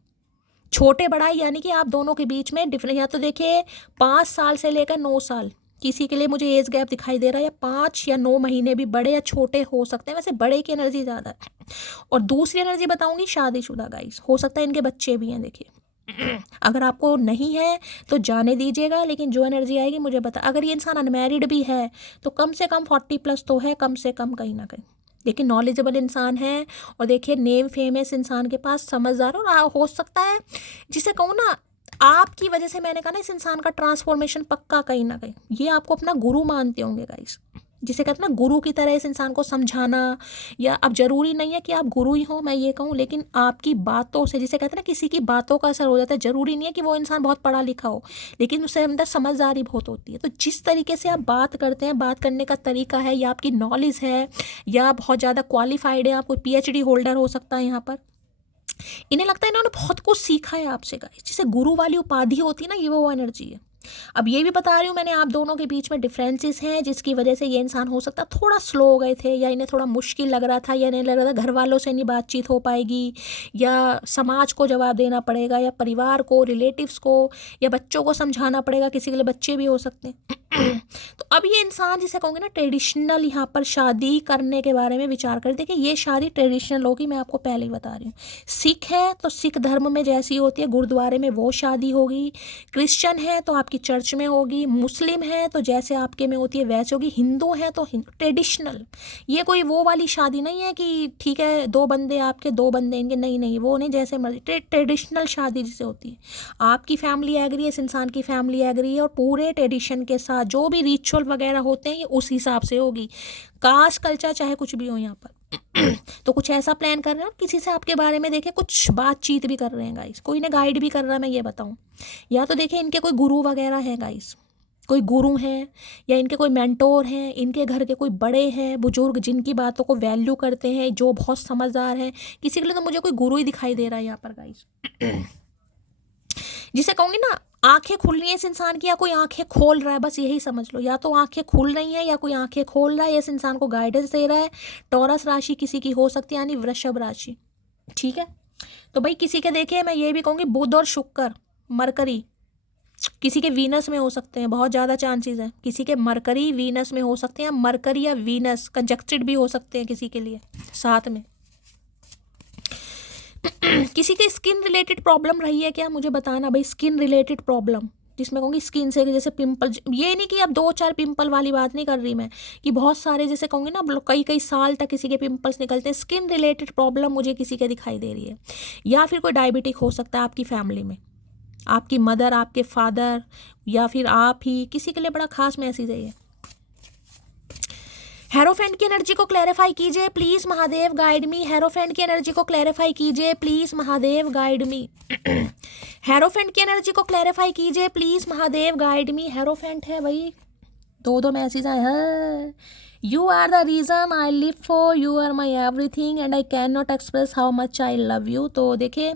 छोटे बड़ा यानी कि आप दोनों के बीच में डिफरेंस, या तो देखिए 5 साल से लेकर 9 साल किसी के लिए मुझे एज गैप दिखाई दे रहा है, या 5 या 9 महीने भी बड़े या छोटे हो सकते हैं, वैसे बड़े की एनर्जी ज़्यादा है। और दूसरी एनर्जी बताऊंगी शादीशुदा गाइस, हो सकता है इनके बच्चे भी हैं। देखिए अगर आपको नहीं है तो जाने दीजिएगा, लेकिन जो एनर्जी आएगी मुझे बता। अगर ये इंसान अनमैरिड भी है तो कम से कम 40+ तो है, कम से कम कहीं ना कहीं, लेकिन नॉलेजेबल इंसान है। और देखिए नेम फेमस इंसान के पास, समझदार, और हो सकता है जिसे कहूँ ना आपकी वजह से, मैंने कहा ना इस इंसान का ट्रांसफॉर्मेशन पक्का कहीं ना कहीं, ये आपको अपना गुरु मानते होंगे गाइस, जिसे कहते हैं ना गुरु की तरह इस इंसान को समझाना। या अब जरूरी नहीं है कि आप गुरु ही हो, मैं ये कहूँ, लेकिन आपकी बातों से, जिसे कहते हैं ना किसी की बातों का असर हो जाता है। जरूरी नहीं है कि वो इंसान बहुत पढ़ा लिखा हो, लेकिन उससे अंदर समझदारी बहुत होती है। तो जिस तरीके से आप बात करते हैं, बात करने का तरीका है, या आपकी नॉलेज है, या बहुत ज़्यादा क्वालिफाइड है, आप कोई PhD होल्डर हो सकता है यहाँ पर, इन्हें लगता है इन्होंने बहुत कुछ सीखा है आपसे गाइस। जिसे गुरु वाली उपाधि होती है ना, ये वो एनर्जी है। अब ये भी बता रही हूँ मैंने, आप दोनों के बीच में डिफरेंसेस हैं, जिसकी वजह से ये इंसान हो सकता है थोड़ा स्लो हो गए थे, या इन्हें थोड़ा मुश्किल लग रहा था, या इन्हें लग रहा था घर वालों से नहीं बातचीत हो पाएगी, या समाज को जवाब देना पड़ेगा, या परिवार को, रिलेटिव्स को, या बच्चों को समझाना पड़ेगा। किसी के लिए बच्चे भी हो सकते हैं। तो अब ये इंसान जिसे कहूँगे ना ट्रेडिशनल, यहाँ पर शादी करने के बारे में विचार कर। देखिए ये शादी ट्रेडिशनल होगी, मैं आपको पहले ही बता रही हूँ। सिख है तो सिख धर्म में जैसी होती है गुरुद्वारे में वो शादी होगी, क्रिश्चियन है तो आपकी आपकी चर्च में होगी, मुस्लिम है तो जैसे आपके में होती है वैसे होगी, हिंदू है तो ट्रेडिशनल। ये कोई वो वाली शादी नहीं है कि ठीक है 2 बंदे आपके 2 बंदे इनके, नहीं नहीं, वो नहीं, जैसे मर्जी ट्रेडिशनल शादी जिसे होती है। आपकी फैमिली एग्री है, इस इंसान की फैमिली एग्री है, और पूरे ट्रेडिशन के साथ जो भी रिचुअल वगैरह होते हैं ये उस हिसाब से होगी। कास्ट कल्चर चाहे कुछ भी हो यहाँ पर। तो कुछ ऐसा प्लान कर रहे हैं, किसी से आपके बारे में देखे कुछ बातचीत भी कर रहे हैं गाइस, कोई ने गाइड भी कर रहा है, मैं ये बताऊं। या तो देखे इनके कोई गुरु वगैरह है गाइस, कोई गुरु हैं, या इनके कोई मेंटोर हैं, इनके घर के कोई बड़े हैं बुजुर्ग जिनकी बातों को वैल्यू करते हैं, जो बहुत समझदार हैं। किसी के लिए तो मुझे कोई गुरु ही दिखाई दे रहा है यहाँ पर गाइस, जिसे कहूँगी ना आंखें खुल रही है इस इंसान की, या कोई आंखें खोल रहा है, बस यही समझ लो। या तो आंखें खुल रही हैं या कोई आंखें खोल रहा है, इस इंसान को गाइडेंस दे रहा है। टॉरस राशि किसी की हो सकती है, यानी वृषभ राशि, ठीक है। तो भाई किसी के देखे मैं ये भी कहूँगी बुध और शुक्र, मरकरी किसी के वीनस में हो सकते हैं, बहुत ज़्यादा चांसेस हैं। किसी के मरकरी वीनस में हो सकते हैं, मरकरी या वीनस कंजक्टेड भी हो सकते हैं किसी के लिए साथ में। किसी के स्किन रिलेटेड प्रॉब्लम रही है क्या, मुझे बताना भाई। स्किन रिलेटेड प्रॉब्लम जिसमें कहूँगी स्किन से जैसे पिंपल, ये नहीं कि अब 2-4 पिंपल वाली बात नहीं कर रही मैं, कि बहुत सारे जैसे कहूँगी ना कई कई साल तक किसी के पिंपल्स निकलते हैं। स्किन रिलेटेड प्रॉब्लम मुझे किसी के दिखाई दे रही है। या फिर कोई डायबिटिक हो सकता है आपकी फैमिली में, आपकी मदर, आपके फादर, या फिर आप ही, किसी के लिए बड़ा खास मैसेज है ये। हेरोफेंट की एनर्जी को क्लैरिफाई कीजिए please Mahadev, guide me. Hierophant की एनर्जी को क्लैरिफाई कीजिए please Mahadev, guide me. Hierophant की एनर्जी को क्लैरिफाई कीजिए please Mahadev, guide me. Hierophant है भाई, 2 मैसेज आए हैं। You are the reason I live for, you are my everything and I can not express how much I love you. तो देखिए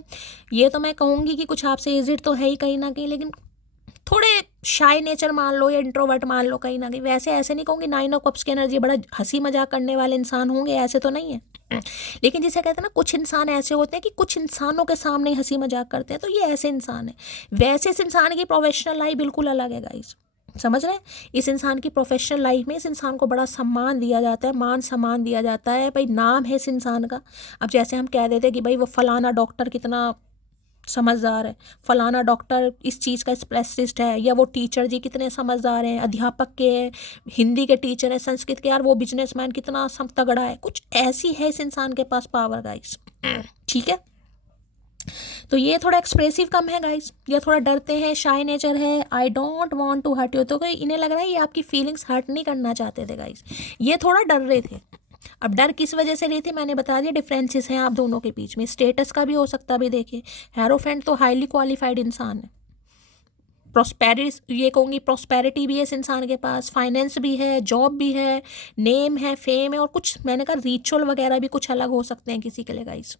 ये तो मैं कहूँगी कि कुछ आपसे एजिड तो है ही कहीं ना कहीं, लेकिन थोड़े शाय नेचर मान लो या इंट्रोवर्ट मान लो कहीं ना कहीं। वैसे ऐसे नहीं कहूँगी 9 ऑफ कप्स की एनर्जी बड़ा हंसी मजाक करने वाले इंसान होंगे, ऐसे तो नहीं है। लेकिन जिसे कहते हैं ना कुछ इंसान ऐसे होते हैं कि कुछ इंसानों के सामने हंसी मजाक करते हैं, तो ये ऐसे इंसान है। वैसे इस इंसान की प्रोफेशनल लाइफ बिल्कुल अलग है गाइस, समझ रहे हैं। इस इंसान की प्रोफेशनल लाइफ में इस इंसान को बड़ा सम्मान दिया जाता है, मान सम्मान दिया जाता है भाई, नाम है इस इंसान का। अब जैसे हम कह देते हैं कि भाई वो फलाना डॉक्टर कितना समझदार है, फलाना डॉक्टर इस चीज़ का स्पेशलिस्ट है, या वो टीचर जी कितने समझदार हैं, अध्यापक के हैं, हिंदी के टीचर हैं, संस्कृत के, यार वो बिजनेसमैन कितना तगड़ा है, कुछ ऐसी है इस इंसान के पास पावर गाइस, ठीक है। तो ये थोड़ा एक्सप्रेसिव कम है गाइस, ये थोड़ा डरते हैं, शाय नेचर है, I don't want to hurt you. तो इन्हें लग रहा है ये आपकी फीलिंग्स हर्ट नहीं करना चाहते थे गाइस, ये थोड़ा डर रहे थे। अब डर किस वजह से रही थी मैंने बता दिया, डिफरेंसेस हैं आप दोनों के बीच में, स्टेटस का भी हो सकता है। भी देखिए हेरोफेंट तो हाईली क्वालिफाइड इंसान है, ये कहूँगी प्रॉस्पेरिटी भी है इस इंसान के पास, फाइनेंस भी है, जॉब भी है, नेम है, फेम है, और कुछ मैंने कहा रिचुअल वगैरह भी कुछ अलग हो सकते हैं किसी के लिए गाइस।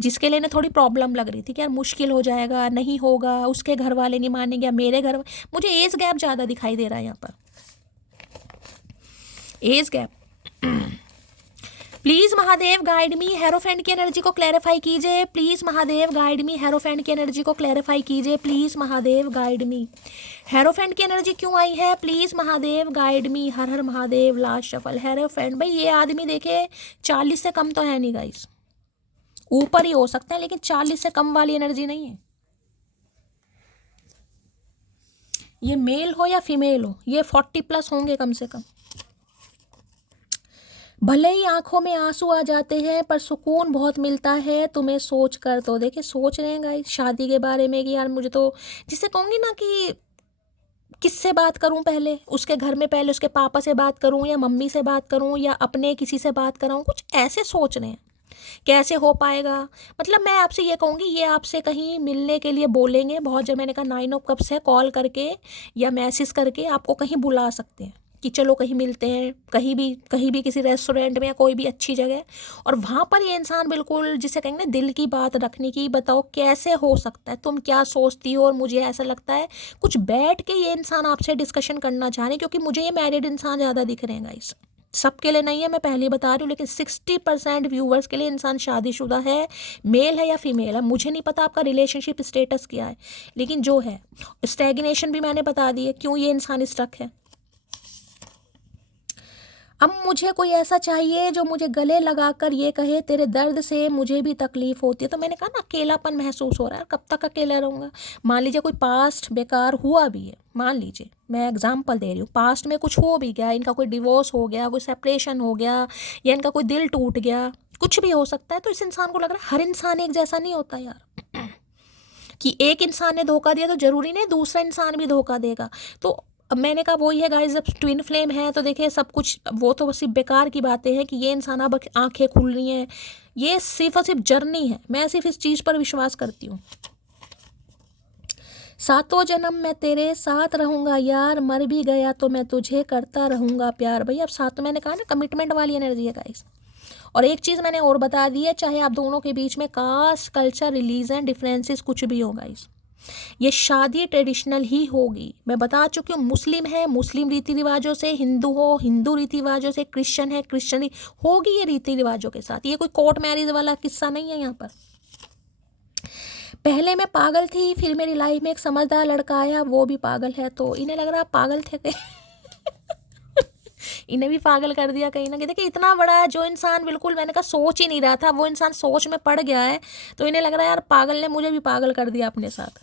जिसके लिए थोड़ी प्रॉब्लम लग रही थी कि यार मुश्किल हो जाएगा, नहीं होगा, उसके घर वाले नहीं मानेंगे, या मेरे घर, मुझे एज गैप ज़्यादा दिखाई दे रहा है यहाँ पर, age gap. Please Mahadev guide me, hierophant की एनर्जी को क्लैरिफाई कीजिए please Mahadev, guide me. Hierophant की एनर्जी को क्लैरिफाई कीजिए please Mahadev, guide me. Hierophant की एनर्जी क्यों आई है, please Mahadev, guide me. Her her Mahadev, last shuffle. Hierophant भाई ये आदमी देखे 40 से कम तो है नहीं गाइस, ऊपर ही हो सकते हैं, लेकिन 40 से कम वाली एनर्जी नहीं है। ये मेल हो या फीमेल हो, ये 40+ होंगे कम से कम। भले ही आंखों में आंसू आ जाते हैं पर सुकून बहुत मिलता है तुम्हें सोच कर। तो देखिए सोच रहे हैं गाइस शादी के बारे में कि यार मुझे तो, जिससे कहूँगी ना कि किससे बात करूं पहले, उसके घर में पहले उसके पापा से बात करूं, या मम्मी से बात करूं, या अपने किसी से बात कराऊं, कुछ ऐसे सोच रहे हैं। कैसे हो पाएगा, मतलब मैं आपसे ये कहूँगी, ये आपसे कहीं मिलने के लिए बोलेंगे बहुत, जब मैंने कहा 9 ऑफ कप्स है, कॉल करके या मैसेज करके आपको कहीं बुला सकते हैं कि चलो कहीं मिलते हैं, कहीं भी किसी रेस्टोरेंट में या कोई भी अच्छी जगह, और वहाँ पर ये इंसान बिल्कुल जिसे कहेंगे ना दिल की बात रखने की, बताओ कैसे हो सकता है, तुम क्या सोचती हो, और मुझे ऐसा लगता है कुछ बैठ के ये इंसान आपसे डिस्कशन करना चाह रहे हैं, क्योंकि मुझे ये मैरिड इंसान ज़्यादा दिख रहे हैं गाइस, सबके लिए नहीं है, मैं पहले बता रही हूँ, लेकिन 60% व्यूवर्स के लिए इंसान शादीशुदा है, मेल है या फीमेल है। मुझे नहीं पता आपका रिलेशनशिप स्टेटस क्या है, लेकिन जो है स्टैग्नेशन भी मैंने बता दी है, क्यों ये इंसान स्टक है। अब मुझे कोई ऐसा चाहिए जो मुझे गले लगाकर ये कहे तेरे दर्द से मुझे भी तकलीफ होती है। तो मैंने कहा ना, अकेलापन महसूस हो रहा है, कब तक अकेला रहूँगा। मान लीजिए कोई पास्ट बेकार हुआ भी है, मान लीजिए, मैं एग्जांपल दे रही हूँ, पास्ट में कुछ हो भी गया, इनका कोई डिवोर्स हो गया, कोई सेपरेशन हो गया, या इनका कोई दिल टूट गया, कुछ भी हो सकता है। तो इस इंसान को लग रहा है हर इंसान एक जैसा नहीं होता यार, कि एक इंसान ने धोखा दिया तो जरूरी नहीं दूसरा इंसान भी धोखा देगा। तो अब मैंने कहा वही है गाइस, जब ट्विन फ्लेम है तो देखिए सब कुछ वो तो सिर्फ बेकार की बातें हैं कि ये इंसान अब आंखें खुल रही हैं, ये सिर्फ और सिर्फ जर्नी है। मैं सिर्फ इस चीज़ पर विश्वास करती हूँ। सातों जन्म मैं तेरे साथ रहूँगा यार, मर भी गया तो मैं तुझे करता रहूँगा प्यार। भाई अब साथ, मैंने कहा ना, कमिटमेंट वाली एनर्जी है गाइस। और एक चीज़ मैंने और बता दी है, चाहे आप दोनों के बीच में कास्ट, कल्चर, रिलीजन डिफरेंसेस कुछ भी हो गाइस, ये शादी ट्रेडिशनल ही होगी। मैं बता चुकी हूँ, मुस्लिम है मुस्लिम रीति रिवाजों से, हिंदू हो हिंदू रीति रिवाजों से, क्रिश्चियन है क्रिश्चियन होगी ये रीति रिवाजों के साथ। ये कोई कोर्ट मैरिज वाला किस्सा नहीं है यहाँ पर। पहले मैं पागल थी, फिर मेरी लाइफ में एक समझदार लड़का आया, वो भी पागल है। तो इन्हें लग रहा पागल थे इन्हें भी पागल कर दिया कहीं ना कहीं। देखिए इतना बड़ा जो इंसान बिल्कुल, मैंने कहा सोच ही नहीं रहा था, वो इंसान सोच में पड़ गया है। तो इन्हें लग रहा है यार पागल ने मुझे भी पागल कर दिया अपने साथ।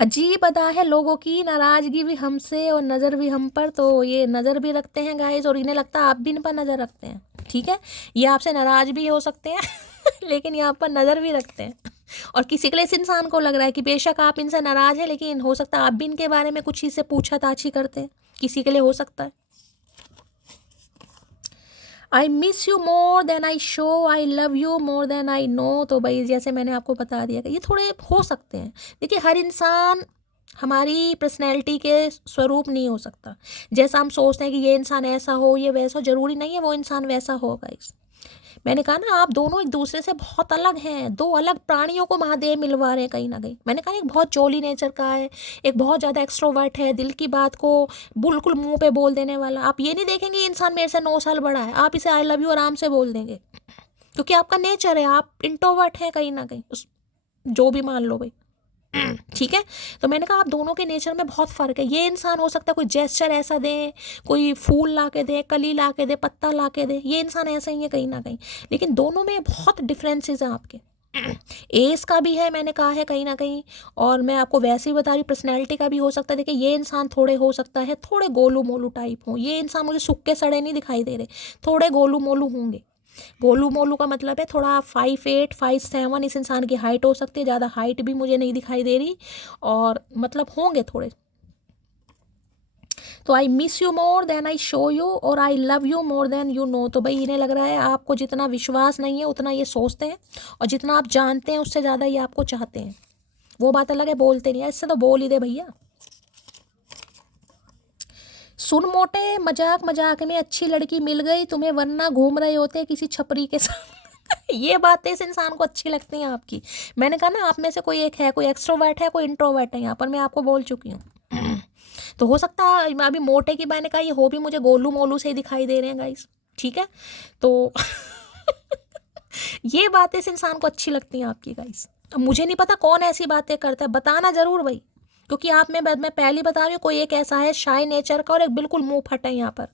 अजीब अदा है लोगों की, नाराजगी भी हमसे और नज़र भी हम पर। तो ये नज़र भी रखते हैं गाइस, और इन्हें लगता है आप भी इन पर नज़र रखते हैं। ठीक है, ये आपसे नाराज भी हो सकते हैं लेकिन ये आप पर नज़र भी रखते हैं। और किसी के लिए इस इंसान को लग रहा है कि बेशक आप इनसे नाराज हैं, लेकिन हो सकता है आप भी इनके बारे में कुछ चीज़ से पूछताछ ही करते हैं, किसी के लिए हो सकता है। I miss you more than I show, I love you more than I know. तो भाई जैसे मैंने आपको बता दिया कि ये थोड़े हो सकते हैं। देखिए हर इंसान हमारी पर्सनैलिटी के स्वरूप नहीं हो सकता। जैसा हम सोचते हैं कि ये इंसान ऐसा हो, ये वैसा, जरूरी नहीं है वो इंसान वैसा होगा। इस मैंने कहा ना, आप दोनों एक दूसरे से बहुत अलग हैं, दो अलग प्राणियों को महादेव मिलवा रहे हैं कहीं ना कहीं। मैंने कहा एक बहुत जोली नेचर का है, एक बहुत ज़्यादा एक्सट्रोवर्ट है, दिल की बात को बिल्कुल मुंह पे बोल देने वाला। आप ये नहीं देखेंगे ये इंसान मेरे से 9 साल बड़ा है, आप इसे आई लव यू आराम से बोल देंगे, क्योंकि आपका नेचर है, आप इंट्रोवर्ट हैं कहीं ना कहीं, उस जो भी मान लो भाई। ठीक है, तो मैंने कहा आप दोनों के नेचर में बहुत फ़र्क है। ये इंसान हो सकता है कोई जेस्चर ऐसा दे, कोई फूल ला के दे, कली ला के दे, पत्ता ला के दे, ये इंसान ऐसा ही है कहीं ना कहीं, लेकिन दोनों में बहुत डिफरेंसेस हैं आपके। एज का भी है, मैंने कहा है कहीं ना कहीं, और मैं आपको वैसे ही बता रही, पर्सनैलिटी का भी हो सकता है। देखिए ये इंसान थोड़े हो सकता है थोड़े गोलू मोलू टाइप हो, ये इंसान मुझे सूखे सड़े नहीं दिखाई दे रहे, थोड़े गोलू मोलू होंगे। गोलू मोलू का मतलब है थोड़ा 5'8", 5'7" इस इंसान की हाइट हो सकती है, ज़्यादा हाइट भी मुझे नहीं दिखाई दे रही, और मतलब होंगे थोड़े। तो I miss you more than I show you, और I love you more than you know. तो भाई इन्हें लग रहा है आपको जितना विश्वास नहीं है उतना ये सोचते हैं, और जितना आप जानते हैं उससे ज़्यादा ये आपको चाहते हैं। वो बात अलग है, बोलते नहीं है, इससे तो बोल ही दे भैया। सुन मोटे, मजाक मजाक में अच्छी लड़की मिल गई तुम्हें, वरना घूम रहे होते किसी छपरी के साथ ये बातें इस इंसान को अच्छी लगती हैं आपकी। मैंने कहा ना आप में से कोई एक है, कोई एक्सट्रोवर्ट है कोई इंट्रोवर्ट है, यहाँ पर मैं आपको बोल चुकी हूँ। तो हो सकता है अभी मोटे की मैंने कहा ये हो भी मुझे गोलू मोलू से ही दिखाई दे रहे हैं गाइस। ठीक है, तो ये बातें इस इंसान को अच्छी लगती हैं आपकी गाइस। अब मुझे नहीं पता कौन ऐसी बातें करता है, बताना जरूर भाई, क्योंकि आप में मैं पहली बता रही हूँ, कोई एक ऐसा है शाय नेचर का और एक बिल्कुल मुंह फटा है यहाँ पर।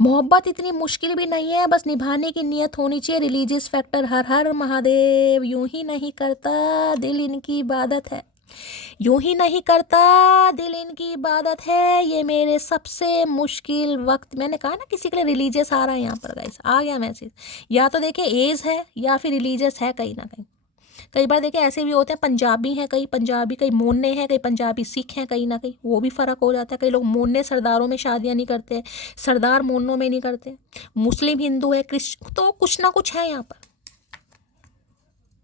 मोहब्बत इतनी मुश्किल भी नहीं है, बस निभाने की नियत होनी चाहिए। रिलीजियस फैक्टर, हर हर महादेव। यूं ही नहीं करता दिल इनकी इबादत है, यूं ही नहीं करता दिल इनकी इबादत है, ये मेरे सबसे मुश्किल वक्त। मैंने कहा ना किसी के लिए रिलीजियस आ रहा है यहाँ पर गाइस, आ गया मैसेज। या तो देखिए एज है या फिर रिलीजियस है कहीं ना कहीं। कई बार देखिए ऐसे भी होते हैं, पंजाबी हैं कई, पंजाबी कई मोन्ने हैं, कई पंजाबी सिख हैं कहीं ना कहीं, वो भी फ़र्क हो जाता है। कई लोग मोन्ने सरदारों में शादियां नहीं करते, सरदार मोन्नों में नहीं करते। मुस्लिम हिंदू है क्रिश्चियन, तो कुछ ना कुछ है यहाँ पर।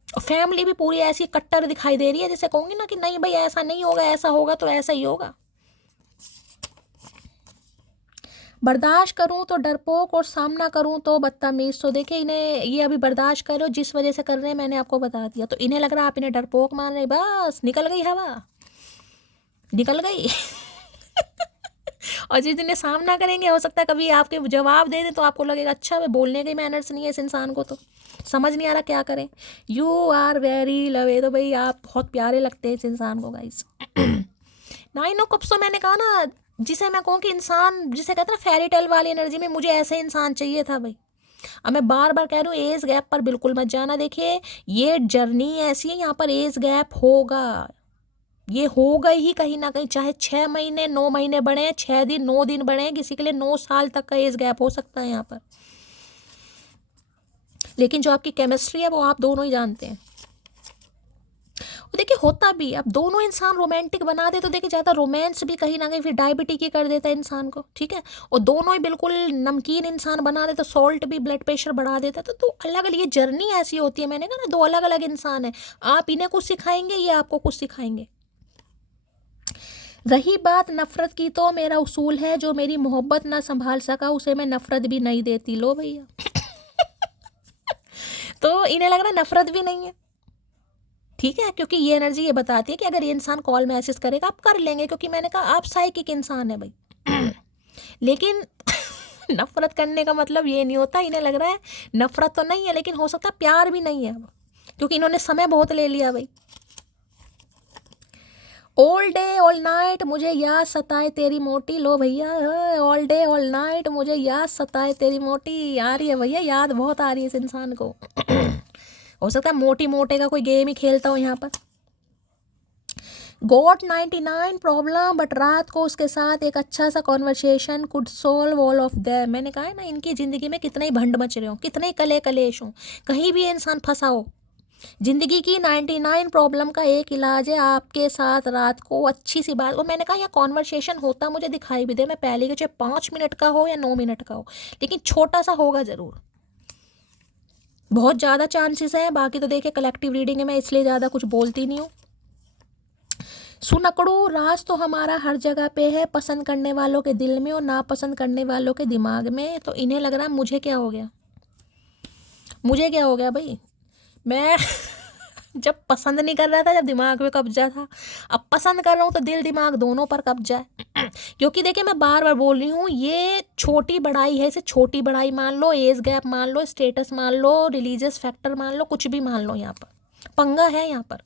और फैमिली भी पूरी ऐसी कट्टर दिखाई दे रही है, जैसे कहूँगी ना कि नहीं भाई ऐसा नहीं होगा, ऐसा होगा तो ऐसा ही होगा। बर्दाश्त करूं तो डरपोक और सामना करूं तो बदतमीज। तो देखिए इन्हें ये अभी बर्दाश्त करो जिस वजह से कर रहे हैं मैंने आपको बता दिया। तो इन्हें लग रहा है आप इन्हें डरपोक मान रहे, बस निकल गई हवा, निकल गई और जिस दिन ये सामना करेंगे हो सकता है कभी आपके जवाब दे दें तो आपको लगेगा अच्छा वे बोलने के मैनर्स नहीं है इस इंसान को, तो समझ नहीं आ रहा क्या करें। यू आर वेरी लवे, तो भाई आप बहुत प्यारे लगते हैं इस इंसान को गाइस नाइन ऑफ कप्स तो मैंने कहा ना, जिसे मैं कहूँ कि इंसान जिसे कहते हैं ना फेरी टेल वाली एनर्जी में, मुझे ऐसे इंसान चाहिए था भाई। अब मैं बार बार कह रही हूँ एज गैप पर बिल्कुल मत जाना। देखिए ये जर्नी ऐसी है, यहाँ पर एज गैप होगा, ये होगा ही कहीं ना कहीं, चाहे 6 महीने 9 महीने बढ़े, 6 दिन 9 दिन बढ़े, किसी के लिए 9 साल तक का एज गैप हो सकता है यहाँ पर। लेकिन जो आपकी केमिस्ट्री है वो आप दोनों ही जानते हैं। और देखिए होता भी, अब दोनों इंसान रोमांटिक बना दे तो देखिए ज़्यादा रोमांस भी कहीं ना कहीं फिर डायबिटिक ही कर देता है इंसान को, ठीक है। और दोनों ही बिल्कुल नमकीन इंसान बना दे तो सॉल्ट भी ब्लड प्रेशर बढ़ा देता है। तो अलग अलग ये जर्नी ऐसी होती है, मैंने कहा ना, दो अलग अलग इंसान है। आप इन्हें कुछ सिखाएंगे, ये आपको कुछ सिखाएंगे। रही बात नफरत की, तो मेरा उसूल है जो मेरी मोहब्बत ना संभाल सका उसे मैं नफरत भी नहीं देती। लो भैया तो इन्हें लग रहा है नफरत भी नहीं है, ठीक है, क्योंकि ये एनर्जी ये बताती है कि अगर ये इंसान कॉल मैसेज करेगा आप कर लेंगे, क्योंकि मैंने कहा आप साइकिक इंसान है भाई लेकिन नफरत करने का मतलब ये नहीं होता। इन्हें लग रहा है नफरत तो नहीं है, लेकिन हो सकता है प्यार भी नहीं है, क्योंकि इन्होंने समय बहुत ले लिया भाई। ऑल डे ऑल नाइट मुझे याद सताए तेरी मोटी। लो भैया, ऑल डे ऑल नाइट मुझे याद सताए तेरी मोटी आ रही है भैया, याद बहुत आ रही है इस इंसान को हो सकता है मोटी मोटे का कोई गेम ही खेलता हो यहाँ पर। गॉट 99 प्रॉब्लम बट रात को उसके साथ एक अच्छा सा conversation could solve all of them. मैंने कहा है ना, इनकी ज़िंदगी में कितने ही भंड मच रहे हो, कितने ही कले कलेश हो, कहीं भी इंसान फंसा हो। जिंदगी की 99 प्रॉब्लम का एक इलाज है आपके साथ रात को अच्छी सी बात। और मैंने कहा यह कॉन्वर्सेशन होता मुझे दिखाई भी दे, मैं पहले के चाहे 5 मिनट का हो या 9 मिनट का हो, लेकिन छोटा सा होगा ज़रूर। बहुत ज़्यादा चांसेस हैं, बाकी तो देखिए कलेक्टिव रीडिंग है, मैं इसलिए ज़्यादा कुछ बोलती नहीं हूँ। सुनकड़ू राज तो हमारा हर जगह पे है, पसंद करने वालों के दिल में और नापसंद करने वालों के दिमाग में। तो इन्हें लग रहा है मुझे क्या हो गया, मुझे क्या हो गया भाई, मैं जब पसंद नहीं कर रहा था, जब दिमाग पे कब्जा था, अब पसंद कर रहा हूँ तो दिल दिमाग दोनों पर कब्जा है क्योंकि देखिए मैं बार बार बोल रही हूँ, ये छोटी बड़ाई है, इसे छोटी बड़ाई मान लो, एज गैप मान लो, स्टेटस मान लो, रिलीजियस फैक्टर मान लो, कुछ भी मान लो, यहाँ पर पंगा है। यहाँ पर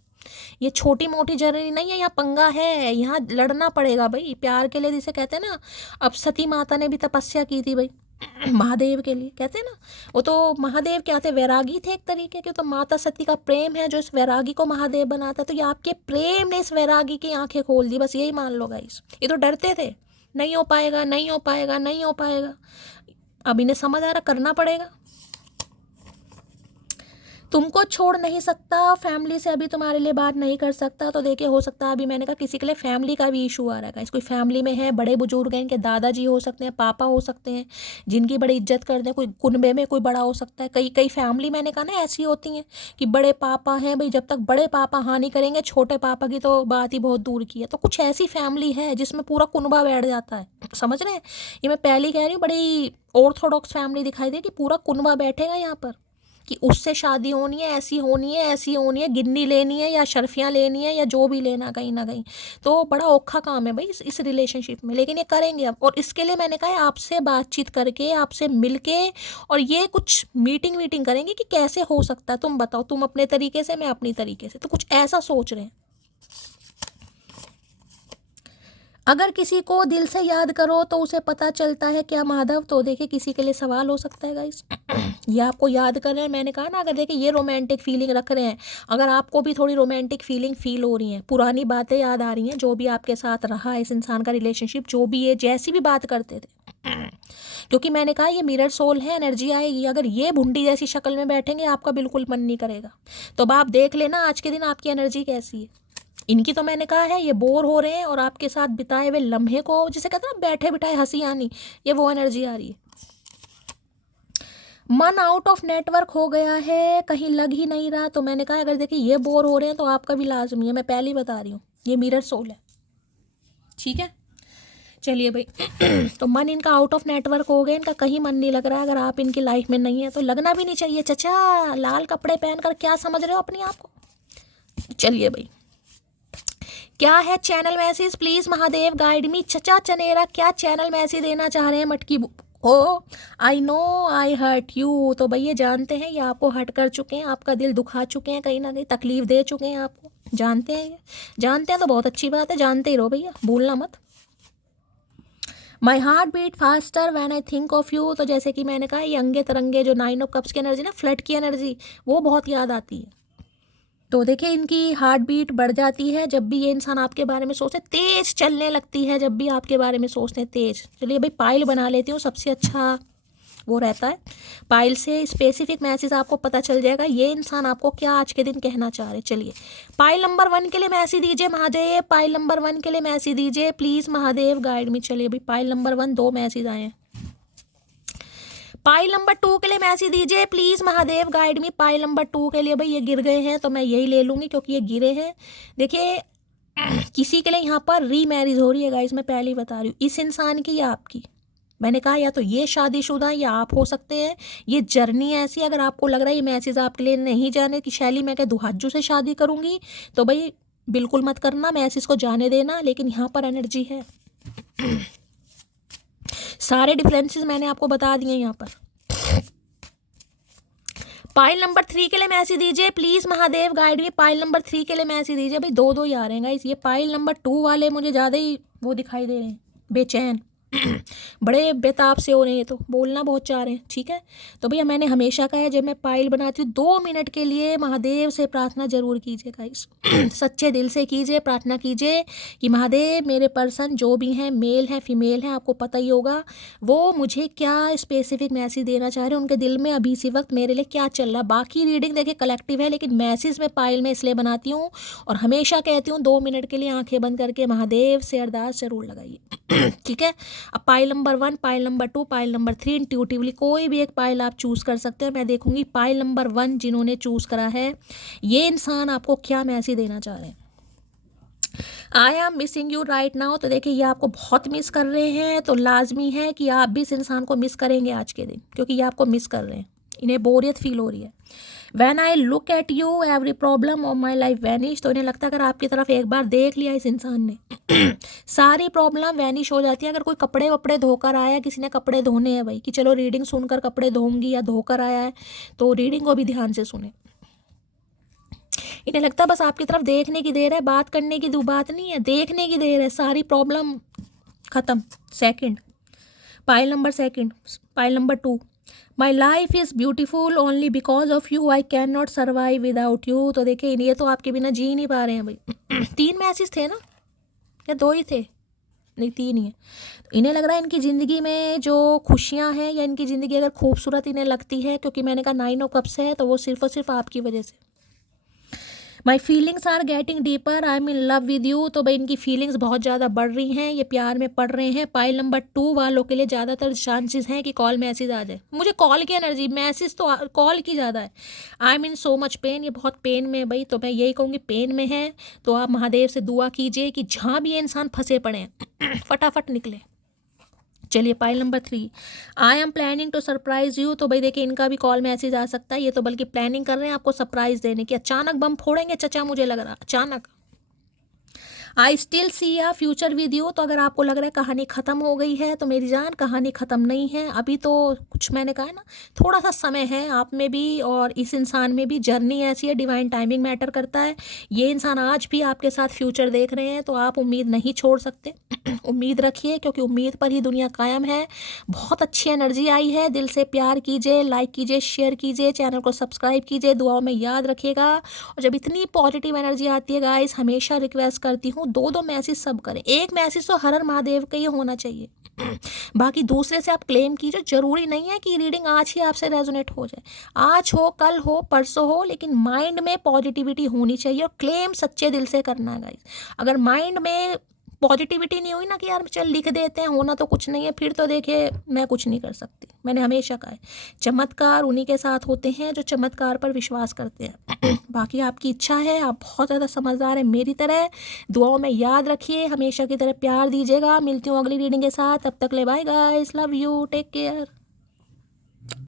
ये छोटी मोटी जर्नी नहीं है, यहाँ पंगा है, यहाँ लड़ना पड़ेगा भाई प्यार के लिए, जिसे कहते हैं ना। अब सती माता ने भी तपस्या की थी भाई महादेव के लिए, कहते हैं ना, वो तो महादेव क्या थे, वैरागी थे एक तरीके के। तो माता सती का प्रेम है जो इस वैरागी को महादेव बनाता है। तो ये आपके प्रेम ने इस वैरागी की आंखें खोल दी, बस यही मान लो गाइस। ये तो डरते थे, नहीं हो पाएगा, नहीं हो पाएगा, नहीं हो पाएगा। अब इन्हें समझ आ रहा करना पड़ेगा। तुमको छोड़ नहीं सकता, फैमिली से अभी तुम्हारे लिए बात नहीं कर सकता। तो देखिए हो सकता है अभी मैंने कहा किसी के लिए फैमिली का भी इशू आ रहा है, कोई फैमिली में है, बड़े बुजुर्ग हैं, इनके दादाजी हो सकते हैं, पापा हो सकते हैं, जिनकी बड़ी इज्जत करते हैं, कोई कुनबे में कोई बड़ा हो सकता है। कई कई फैमिली मैंने कहा ना ऐसी होती हैं कि बड़े पापा हैं भाई, जब तक बड़े पापा हानि करेंगे छोटे पापा की तो बात ही बहुत दूर की है। तो कुछ ऐसी फैमिली है जिसमें पूरा कुनबा बैठ जाता है, समझ रहे हैं। ये मैं पहले कह रही हूँ, बड़ी ऑर्थोडॉक्स फैमिली दिखाई दे कि पूरा कुनबा बैठेगा यहाँ पर कि उससे शादी होनी है, ऐसी होनी है, ऐसी होनी है, गिन्नी लेनी है या शर्फियाँ लेनी है या जो भी लेना कहीं ना कहीं। तो बड़ा औखा काम है भाई इस रिलेशनशिप में, लेकिन ये करेंगे अब। और इसके लिए मैंने कहा है आपसे बातचीत करके, आपसे मिलके, और ये कुछ मीटिंग वीटिंग करेंगे कि कैसे हो सकता है, तुम बताओ, तुम अपने तरीके से, मैं अपनी तरीके से। तो कुछ ऐसा सोच रहे हैं। अगर किसी को दिल से याद करो तो उसे पता चलता है क्या माधव। तो देखिए किसी के लिए सवाल हो सकता है गाइस ये आपको याद कर रहे हैं, मैंने कहा ना, अगर देखिए ये रोमांटिक फीलिंग रख रहे हैं, अगर आपको भी थोड़ी रोमांटिक फीलिंग फील हो रही है, पुरानी बातें याद आ रही हैं, जो भी आपके साथ रहा इस इंसान का रिलेशनशिप, जो भी ये जैसी भी बात करते थे क्योंकि मैंने कहा ये मिरर सोल है, एनर्जी आएगी। अगर ये भुंडी जैसी शक्ल में बैठेंगे आपका बिल्कुल मन नहीं करेगा। तो अब आप देख लेना आज के दिन आपकी एनर्जी कैसी है। इनकी तो मैंने कहा है ये बोर हो रहे हैं और आपके साथ बिताए हुए लम्हे को, जिसे कहते हैं ना बैठे बिठाए हंसी आनी, ये वो एनर्जी आ रही है। मन आउट ऑफ नेटवर्क हो गया है, कहीं लग ही नहीं रहा। तो मैंने कहा अगर देखिए ये बोर हो रहे हैं तो आपका भी लाजमी है, मैं पहले ही बता रही हूँ, ये मिरर सोल है, ठीक है। चलिए भाई तो मन इनका आउट ऑफ नेटवर्क हो गया, इनका कहीं मन नहीं लग रहा है। अगर आप इनकी लाइफ में नहीं है तो लगना भी नहीं चाहिए। चचा लाल कपड़े पहनकर क्या समझ रहे हो अपने आप को। चलिए भाई, क्या है channel message, please Mahadev guide मी। चचा चनेरा क्या चैनल मैसेज देना चाह रहे हैं मटकी oh I know I hurt you. तो भैया जानते हैं ये आपको हर्ट कर चुके हैं, आपका दिल दुखा चुके हैं, कहीं ना कहीं तकलीफ दे चुके हैं आपको। जानते हैं तो बहुत अच्छी बात है, जानते ही रहो भैया, भूलना मत। My heart beat faster when I think of you, तो जैसे कि मैंने कहा ये अंगे तरंगे जो 9 ऑफ कप्स की एनर्जी ना, फ्लड की एनर्जी, वो बहुत याद आती है। तो देखिए इनकी हार्ट बीट बढ़ जाती है जब भी ये इंसान आपके बारे में सोचते, तेज चलने लगती है जब भी आपके बारे में सोचते हैं तेज। चलिए भाई पाइल बना लेती हूँ, सबसे अच्छा वो रहता है। पाइल से स्पेसिफिक मैसेज आपको पता चल जाएगा ये इंसान आपको क्या आज के दिन कहना चाह रहे। चलिए पाइल नंबर 1 के लिए मैसेज दीजिए महादेव, पाइल नंबर 1 के लिए मैसेज दीजिए प्लीज़ महादेव गाइड मी। चलिए भाई पाइल नंबर 1 2 मैसेज आए हैं। पाइल नंबर 2 के लिए मैसेज दीजिए please Mahadev guide me. Pile number 2 के लिए भाई ये गिर गए हैं तो मैं यही ले लूँगी क्योंकि ये गिरे हैं। देखिए किसी के लिए यहाँ पर रीमैरिज हो रही है गाइस, मैं पहले ही बता रही हूँ, इस इंसान की या आपकी। मैंने कहा या तो ये शादीशुदा या आप हो सकते हैं। ये जर्नी ऐसी, अगर आपको लग रहा है ये मैसेज आपके लिए नहीं जाने की शैली, मैं क्या दुहाजू से शादी करूँगी, तो भाई बिल्कुल मत करना, मैसेज को जाने देना। लेकिन यहाँ पर एनर्जी है, सारे डिफरेंसेस मैंने आपको बता दिए यहाँ पर। पाइल नंबर 3 के लिए मैसेज दीजिए please Mahadev guide me. Pile number 3 के लिए मैसेज दीजिए भाई, 2 ही आ रहे हैं गाइस। ये पाइल नंबर 2 वाले मुझे ज़्यादा ही वो दिखाई दे रहे हैं, बेचैन बड़े बेताब से हो रहे हैं, तो बोलना बहुत चाह रहे हैं। ठीक है तो भैया मैंने हमेशा कहा है जब मैं पाइल बनाती हूँ 2 मिनट के लिए महादेव से प्रार्थना जरूर कीजिए गाइस सच्चे दिल से कीजिए, प्रार्थना कीजिए कि महादेव मेरे पर्सन जो भी हैं, मेल हैं फीमेल हैं, आपको पता ही होगा वो मुझे क्या स्पेसिफिक मैसेज देना चाह रहे हैं, उनके दिल में अभी इसी वक्त मेरे लिए क्या चल रहा है। बाकी रीडिंग देखिए कलेक्टिव है, लेकिन मैसेज में पाइल में इसलिए बनाती हूँ और हमेशा कहती हूँ 2 मिनट के लिए आंखें बंद करके महादेव से अरदास जरूर लगाइए ठीक है। अब pile number 1, pile number 2, pile number 3, intuitively कोई भी एक पाइल आप चूज़ कर सकते हो। मैं देखूंगी पाइल नंबर 1 जिन्होंने चूज़ करा है, ये इंसान आपको क्या मैसेज देना चाह रहे हैं। I am missing you right now, तो देखिए ये आपको बहुत मिस कर रहे हैं, तो लाजमी है कि आप भी इस इंसान को मिस करेंगे आज के दिन, क्योंकि ये आपको मिस कर रहे हैं, इन्हें बोरियत फील हो रही है। When I look at you every problem of my life vanish, तो इन्हें लगता है अगर आपकी तरफ एक बार देख लिया इस इंसान ने सारी प्रॉब्लम वैनिश हो जाती है। अगर कोई कपड़े वपड़े धोकर आया, किसी ने कपड़े धोने हैं भाई कि चलो रीडिंग सुनकर कपड़े धोऊंगी, या धोकर आया है तो रीडिंग को भी ध्यान से सुने। इन्हें लगता है बस आपकी तरफ देखने की देर है, बात करने की बात नहीं है, देखने की देर है, सारी प्रॉब्लम ख़त्म। Second pile number 2, pile number 2, my life is beautiful only because of you, I can not survive without you, तो देखिए ये तो आपके बिना जी नहीं पा रहे हैं भाई 3 मैसेज थे ना, या 2 ही थे, नहीं 3 ही है। तो इन्हें लग रहा है इनकी ज़िंदगी में जो खुशियाँ हैं, या इनकी ज़िंदगी अगर खूबसूरत इन्हें लगती है, क्योंकि मैंने कहा 9 ऑफ कप्स है, तो वो सिर्फ और सिर्फ आपकी वजह से। My feelings are getting deeper, I am in love with you, तो भाई इनकी फीलिंग्स बहुत ज़्यादा बढ़ रही हैं, ये प्यार में पड़ रहे हैं। पाइल नंबर 2 वालों के लिए ज़्यादातर चांसेस हैं कि कॉल मैसेज आ जाए। मुझे कॉल की एनर्जी, मैसेज तो कॉल की ज़्यादा है। आई am in so much pain, ये बहुत पेन में है भाई, तो मैं यही कहूँगी पेन में है तो आप महादेव से दुआ कीजिए कि जहाँ भी ये इंसान फंसे पड़े हैं फटाफट निकले। चलिए pile number 3, I am planning to surprise you, तो भाई देखिए इनका भी कॉल मैसेज आ सकता है, ये तो बल्कि प्लानिंग कर रहे हैं आपको सरप्राइज देने की। अचानक बम फोड़ेंगे चचा, मुझे लग रहा अचानक। I still see a future with you, तो अगर आपको लग रहा है कहानी ख़त्म हो गई है, तो मेरी जान कहानी ख़त्म नहीं है, अभी तो कुछ मैंने कहा है ना, थोड़ा सा समय है आप में भी और इस इंसान में भी। जर्नी ऐसी है, डिवाइन टाइमिंग मैटर करता है। ये इंसान आज भी आपके साथ फ्यूचर देख रहे हैं, तो आप उम्मीद नहीं छोड़ सकते उम्मीद रखिए, क्योंकि उम्मीद पर ही दुनिया कायम है। बहुत अच्छी एनर्जी आई है, दिल से प्यार कीजिए, लाइक कीजिए, शेयर कीजिए, चैनल को सब्सक्राइब कीजिए, दुआओं में याद रखिएगा। और जब इतनी पॉजिटिव एनर्जी आती है गाइस, हमेशा रिक्वेस्ट करती हूँ 2-2 मैसेज सब करें। एक मैसेज तो हर हर महादेव का ही होना चाहिए बाकी दूसरे से आप क्लेम कीजिए, जरूरी नहीं है कि रीडिंग आज ही आपसे रेजोनेट हो जाए, आज हो, कल हो, परसों हो, लेकिन माइंड में पॉजिटिविटी होनी चाहिए और क्लेम सच्चे दिल से करना है गाइस। अगर माइंड में पॉजिटिविटी नहीं हुई ना कि यार चल लिख देते हैं, होना तो कुछ नहीं है, फिर तो देखिए मैं कुछ नहीं कर सकती। मैंने हमेशा कहा है चमत्कार उन्हीं के साथ होते हैं जो चमत्कार पर विश्वास करते हैं बाकी आपकी इच्छा है, आप बहुत ज़्यादा समझदार हैं मेरी तरह। दुआओं में याद रखिए, हमेशा की तरह प्यार दीजिएगा। मिलती हूँ अगली रीडिंग के साथ, तब तक ले bye guys, love you, take care.